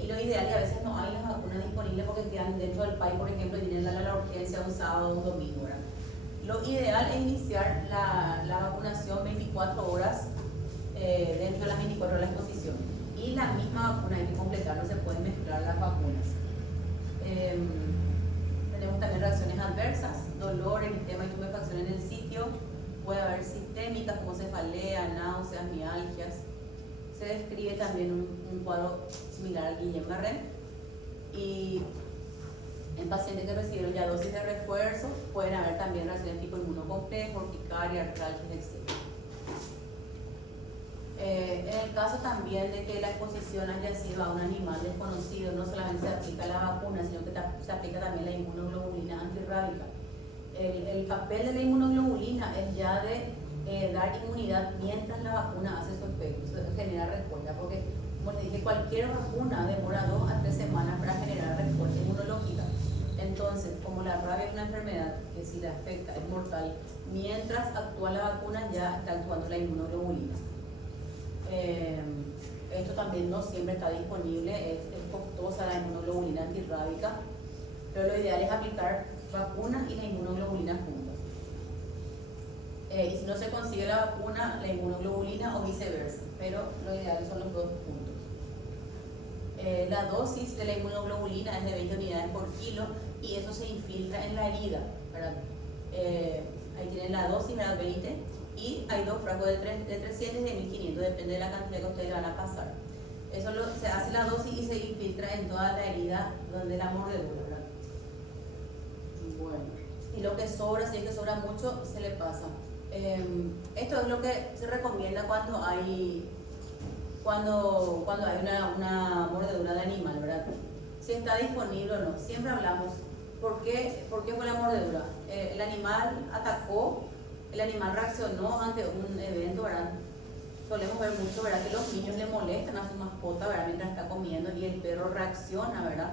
Y lo ideal, y a veces no hay las vacunas disponibles porque quedan dentro del país, por ejemplo, y tienen la urgencia un sábado o un domingo, ¿verdad? Lo ideal es iniciar la vacunación 24 horas dentro de las 24 horas de la exposición. Y la misma vacuna hay que completar, no se pueden mezclar las vacunas. Tenemos también reacciones adversas, dolor, eritema y tumefacción en el sitio. Puede haber sistémicas como cefalea, náuseas, mialgias. Se describe también un cuadro similar al Guillain-Barré. Y en pacientes que recibieron ya dosis de refuerzo pueden haber también reacciones tipo inmunocomplejo, urticaria, artralgias, etc. En el caso también de que la exposición haya sido a un animal desconocido, no solamente se aplica la vacuna, sino que se aplica también la inmunoglobulina antirrábica. El papel de la inmunoglobulina es ya de dar inmunidad mientras la vacuna hace su efecto, genera respuesta, porque como les dije, cualquier vacuna demora 2 a 3 semanas para generar respuesta inmunológica. Entonces, como la rabia es una enfermedad que si la afecta es mortal, mientras actúa la vacuna ya está actuando la inmunoglobulina. Esto también no siempre está disponible, es costosa la inmunoglobulina antirrábica, pero lo ideal es aplicar vacunas y la inmunoglobulina juntas. Y si no se consigue la vacuna, la inmunoglobulina o viceversa, pero lo ideal son los 2 puntos. La dosis de la inmunoglobulina es de 20 unidades por kilo y eso se infiltra en la herida, ¿verdad? Ahí tienen la dosis, ¿verdad? 20, y hay 2 frascos de 300 y de 1500, depende de la cantidad que ustedes le van a pasar. Eso se hace la dosis y se infiltra en toda la herida donde la mordedura, ¿verdad? Bueno, y lo que sobra, si es que sobra mucho, se le pasa. Esto es lo que se recomienda cuando hay una mordedura de animal, ¿verdad? Si está disponible o no. Siempre hablamos, ¿por qué fue la mordedura? El animal atacó, el animal reaccionó ante un evento, ¿verdad? Solemos ver mucho, ¿verdad? Que los niños le molestan a su mascota, ¿verdad? Mientras está comiendo y el perro reacciona, ¿verdad?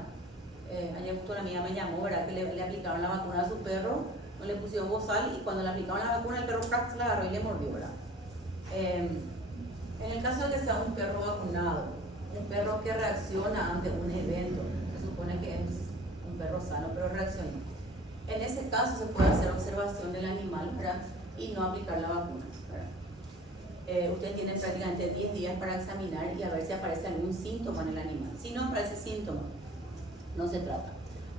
Ayer justo una amiga me llamó, ¿verdad? Que le aplicaron la vacuna a su perro, no le pusieron bozal y cuando le aplicaron la vacuna el perro se la agarró y le mordió, ¿verdad? En el caso de que sea un perro vacunado, un perro que reacciona ante un evento, se supone que es un perro sano, pero reacciona. En ese caso se puede hacer observación del animal, ¿verdad? Y no aplicar la vacuna, ¿verdad? Ustedes tienen prácticamente 10 días para examinar y a ver si aparece algún síntoma en el animal. Si no aparece síntoma, no se trata.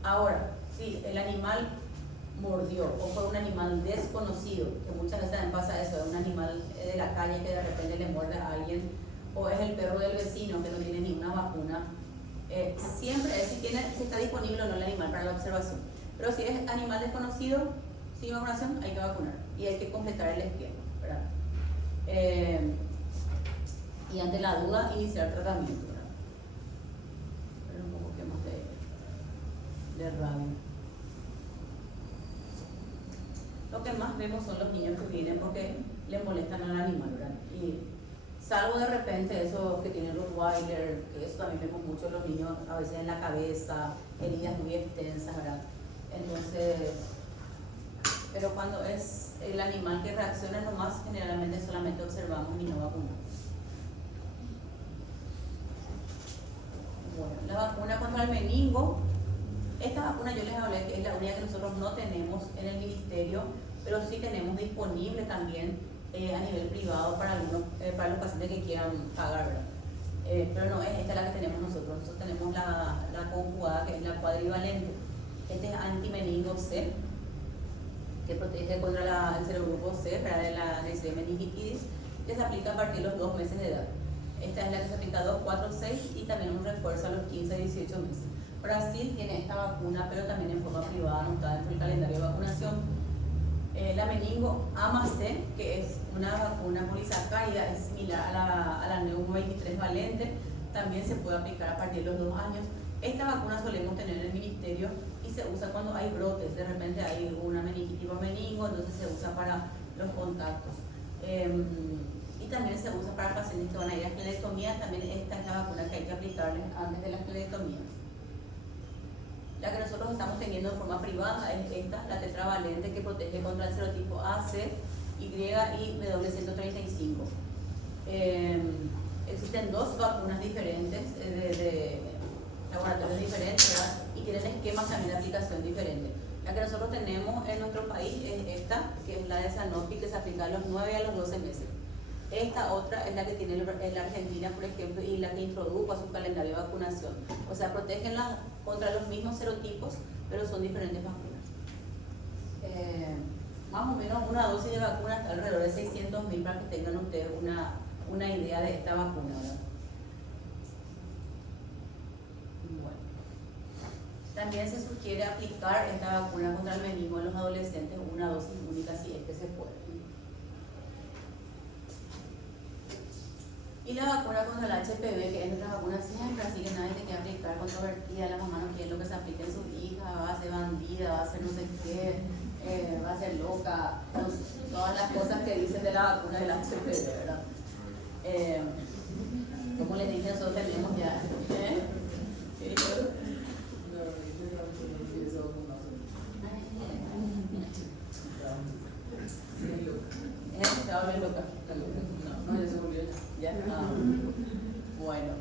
Ahora, si el animal mordió o fue un animal desconocido, que muchas veces también pasa eso, es un animal de la calle que de repente le muerde a alguien, o es el perro del vecino que no tiene ninguna vacuna, siempre es si está disponible o no el animal para la observación. Pero si es animal desconocido, sin vacunación, hay que vacunar y hay que completar el esquema, ¿verdad? y ante la duda iniciar tratamiento, ¿verdad? Pero un poco que más de rabia. Lo que más vemos son los niños que vienen porque les molestan al animal, ¿verdad? Y salvo de repente esos que tienen Rottweiler, que eso también vemos mucho en los niños, a veces en la cabeza, heridas muy extensas, ¿verdad? Entonces, pero cuando es el animal que reacciona nomás, generalmente solamente observamos y no vacunamos. Bueno, la vacuna contra el meningo, esta vacuna yo les hablé que es la única que nosotros no tenemos en el ministerio, pero sí tenemos disponible también a nivel privado para los pacientes que quieran pagar, ¿verdad? Pero no es esta la que tenemos nosotros. Nosotros tenemos la conjugada, que es la cuadrivalente. Este es antimeningo C, que protege contra el serogrupo C, ¿verdad? De la necesidad de meningitis, que se aplica a partir de los 2 meses de edad. Esta es la que se aplica 2, 4, 6 y también un refuerzo a los 15, 18 meses. Brasil tiene esta vacuna, pero también en forma privada, no está dentro del calendario de vacunación. La meningo AMA-C, que es una vacuna polisacárida, es similar a la Neumo 23 valente, también se puede aplicar a partir de los 2 años. Esta vacuna solemos tener en el ministerio y se usa cuando hay brotes, de repente hay una meningitis por meningo, entonces se usa para los contactos. Y también se usa para pacientes que van a ir a esclerectomía, también esta es la vacuna que hay que aplicarles antes de la esclerectomía. La que nosotros estamos teniendo de forma privada es esta, la tetravalente, que protege contra el serotipo A, C, Y y W135. Existen 2 vacunas diferentes de laboratorios diferentes, ¿verdad? Y tienen esquemas también de aplicación diferentes. La que nosotros tenemos en nuestro país es esta, que es la de Sanofi, que se aplica a los 9 y a los 12 meses. Esta otra es la que tiene en la Argentina, por ejemplo, y la que introdujo a su calendario de vacunación. O sea, protegen contra los mismos serotipos, pero son diferentes vacunas. Más o menos una dosis de vacuna está alrededor de 600.000 para que tengan ustedes una idea de esta vacuna, ¿verdad? Bueno. También se sugiere aplicar esta vacuna contra el meningo en los adolescentes, una dosis única si es que se puede. Y la vacuna contra el HPV, que es nuestra vacuna siempre, así que nadie se quiere aplicar, controvertida, la mamá no quiere lo que se aplique en su hija, va a ser bandida, va a ser no sé qué, va a ser loca, todas las cosas que dicen de la vacuna del HPV, ¿verdad? Como les dije, nosotros tenemos ya. ¿Qué dijo? Estaba bien loca. No, ya se volvió ya. Bueno,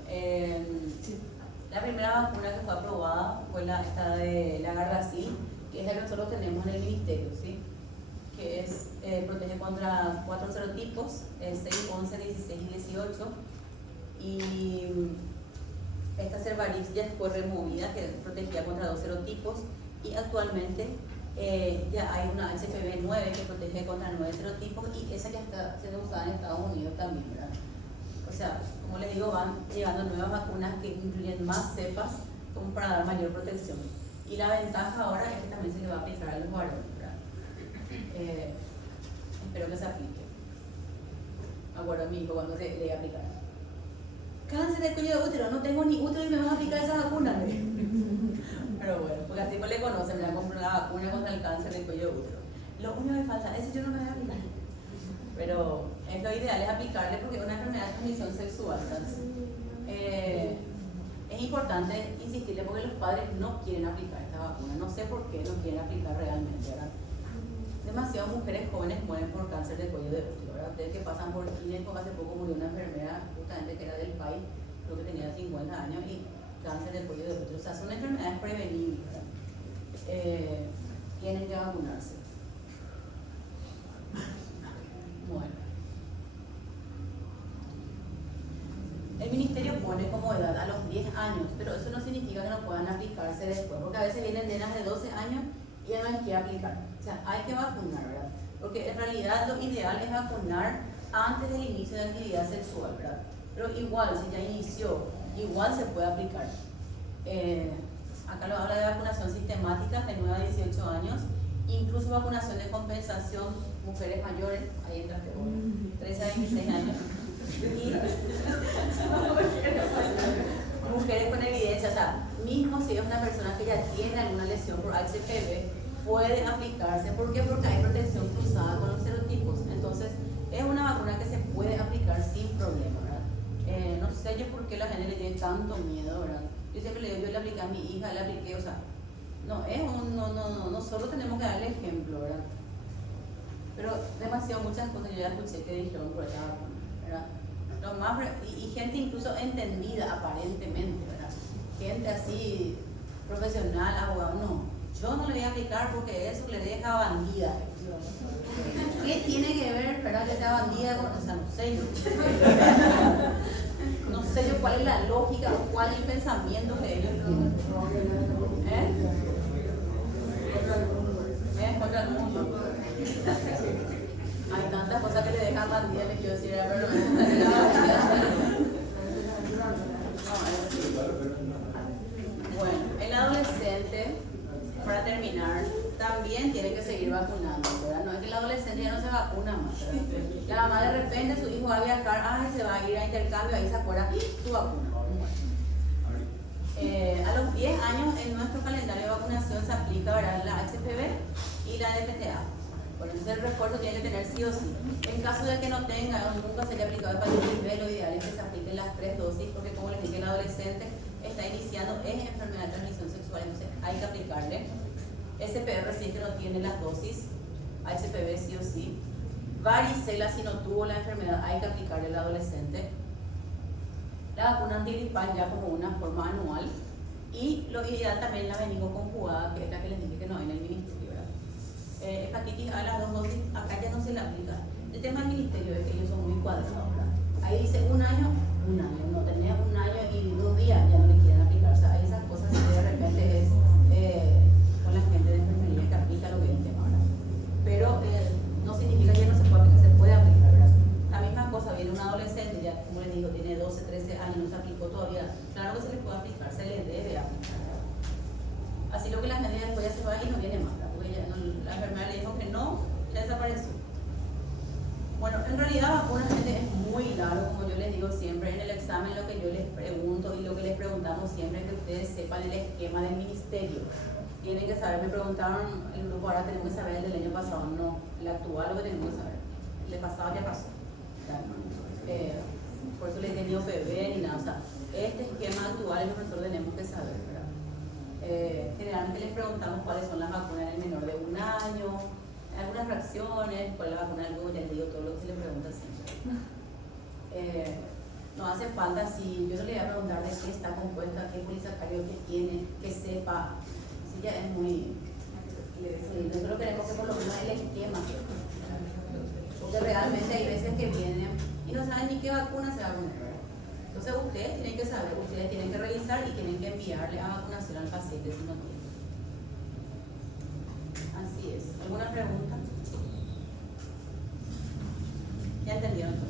la primera vacuna que fue aprobada fue esta de la Gardasil, que es la que nosotros tenemos en el ministerio, ¿sí? Que protege contra 4 serotipos, 6, 11, 16 y 18. Y esta Cervarix ya fue removida, que protegía contra 2 serotipos, y actualmente ya hay una HPV 9 que protege contra 9 serotipos, y esa que está siendo usada en Estados Unidos también, ¿verdad? O sea, como les digo, van llegando nuevas vacunas que incluyen más cepas como para dar mayor protección. Y la ventaja ahora es que también se le va a aplicar a los varones, ¿verdad? Espero que se aplique. Me acuerdo a mi hijo cuando le iba a aplicar. Cáncer de cuello de útero, no tengo ni útero y me van a aplicar esa vacuna. Pero bueno, porque así pues le conocen, me comprado la vacuna contra el cáncer de cuello de útero. Lo único que me falta, eso yo no me voy a aplicar. Pero lo ideal es aplicarle porque es una enfermedad de transmisión sexual. Entonces, es importante insistirle porque los padres no quieren aplicar esta vacuna. No sé por qué no quieren aplicar realmente, ¿verdad? Demasiadas mujeres jóvenes mueren por cáncer de cuello de útero, ¿verdad? Ustedes que pasan por gineco, hace poco murió una enfermera justamente que era del país, creo que tenía 50 años y cáncer de cuello de útero. O sea, son enfermedades prevenibles, ¿verdad? Tienen que vacunarse. Bueno. El ministerio pone como edad a los 10 años, pero eso no significa que no puedan aplicarse después, porque a veces vienen nenas de 12 años y ya no hay que aplicar. O sea, hay que vacunar, ¿verdad? Porque en realidad lo ideal es vacunar antes del inicio de actividad sexual, ¿verdad? Pero igual, si ya inició, igual se puede aplicar. Acá lo habla de vacunación sistemática de 9 a 18 años, incluso vacunación de compensación, mujeres mayores, ahí entra 13 a 26 años, Y mujeres con evidencia, o sea, mismo si es una persona que ya tiene alguna lesión por HPV, puede aplicarse. ¿Por qué? Porque hay protección cruzada con los serotipos. Entonces, es una vacuna que se puede aplicar sin problema, ¿verdad? No sé yo por qué la gente le tiene tanto miedo, ¿verdad? Yo siempre le digo, yo le apliqué a mi hija, le apliqué, o sea, nosotros tenemos que darle ejemplo, ¿verdad? Pero demasiado muchas cosas yo ya escuché que dijeron por esta vacuna, ¿verdad? Y gente incluso entendida aparentemente, ¿verdad? Gente así, profesional, abogado, no, yo no le voy a aplicar porque eso le deja bandida. ¿Qué tiene que ver, verdad, que sea bandida con, o sea, no sé yo. No sé yo cuál es la lógica o cuál es el pensamiento de ellos. Contra el mundo. Hay tantas cosas que le dejan bandida, les quiero decir, pero no Bueno, el adolescente, para terminar, también tiene que seguir vacunando, ¿verdad? No es que el adolescente ya no se vacuna más, ¿verdad? La mamá de repente, su hijo va a viajar, se va a ir a intercambio, ahí se acuerda su vacuna. A los 10 años en nuestro calendario de vacunación se aplica, ¿verdad?, la HPV y la DPTA. Por eso el refuerzo tiene que tener sí o sí. En caso de que no tenga o nunca se haya aplicado hepatitis B, lo ideal es que se apliquen las 3 dosis, porque como les dije, el adolescente está iniciando en enfermedad de transmisión sexual, entonces hay que aplicarle. SPR sí que no tiene las dosis, HPV sí o sí. Varicela, si no tuvo la enfermedad, hay que aplicarle al adolescente. La vacuna antigripal ya como una forma anual. Y lo ideal también la meningoconjugada, que es la que les dije que no hay en el ministerio, ¿verdad? Hepatitis A, las 2 dosis, acá ya no se la aplica. El tema del ministerio es que ellos son muy cuadrados, ¿verdad? Ahí dice un año, no tenés un año y 2 días, ya no le quieren aplicar. O sea, hay esas cosas que de repente es con la gente de enfermería que aplica lo que es el tema, ¿verdad? Pero no significa que no se puede aplicar, se puede aplicar, ¿verdad? La misma cosa, viene un adolescente, ya como les digo, tiene 12, 13 años, no se aplicó todavía. Claro que se le puede aplicar, se le debe aplicar, ¿verdad? Así lo que la gente después ya se va y no viene más, ¿verdad? Porque ya no, la enfermera le dijo que no, ya desapareció. Bueno, en realidad vacunar gente es muy largo, como yo les digo siempre, en el examen lo que yo les pregunto y lo que les preguntamos siempre es que ustedes sepan el esquema del ministerio. Tienen que saber, me preguntaron el grupo, ahora tenemos que saber el del año pasado, no, el actual lo que tenemos que saber, el de pasado ya pasó. Por eso les he tenido PB ni nada, o sea, este esquema actual es lo que nosotros tenemos que saber, ¿verdad? Generalmente les preguntamos cuáles son las vacunas en el menor de 1 año, algunas fracciones, cuál es la vacuna del ya les digo todo lo que se le pregunta siempre. No hace falta, si yo no le voy a preguntar de qué está compuesta, qué polisacario que tiene, que sepa, así ya es muy... Sí, nosotros queremos que por lo menos el esquema, porque realmente hay veces que vienen y no saben ni qué vacuna se va a poner. Entonces ustedes tienen que saber, ustedes tienen que revisar y tienen que enviarle a vacunación al paciente si no tiene. Así es. ¿Alguna pregunta? ¿Ya entendieron todo?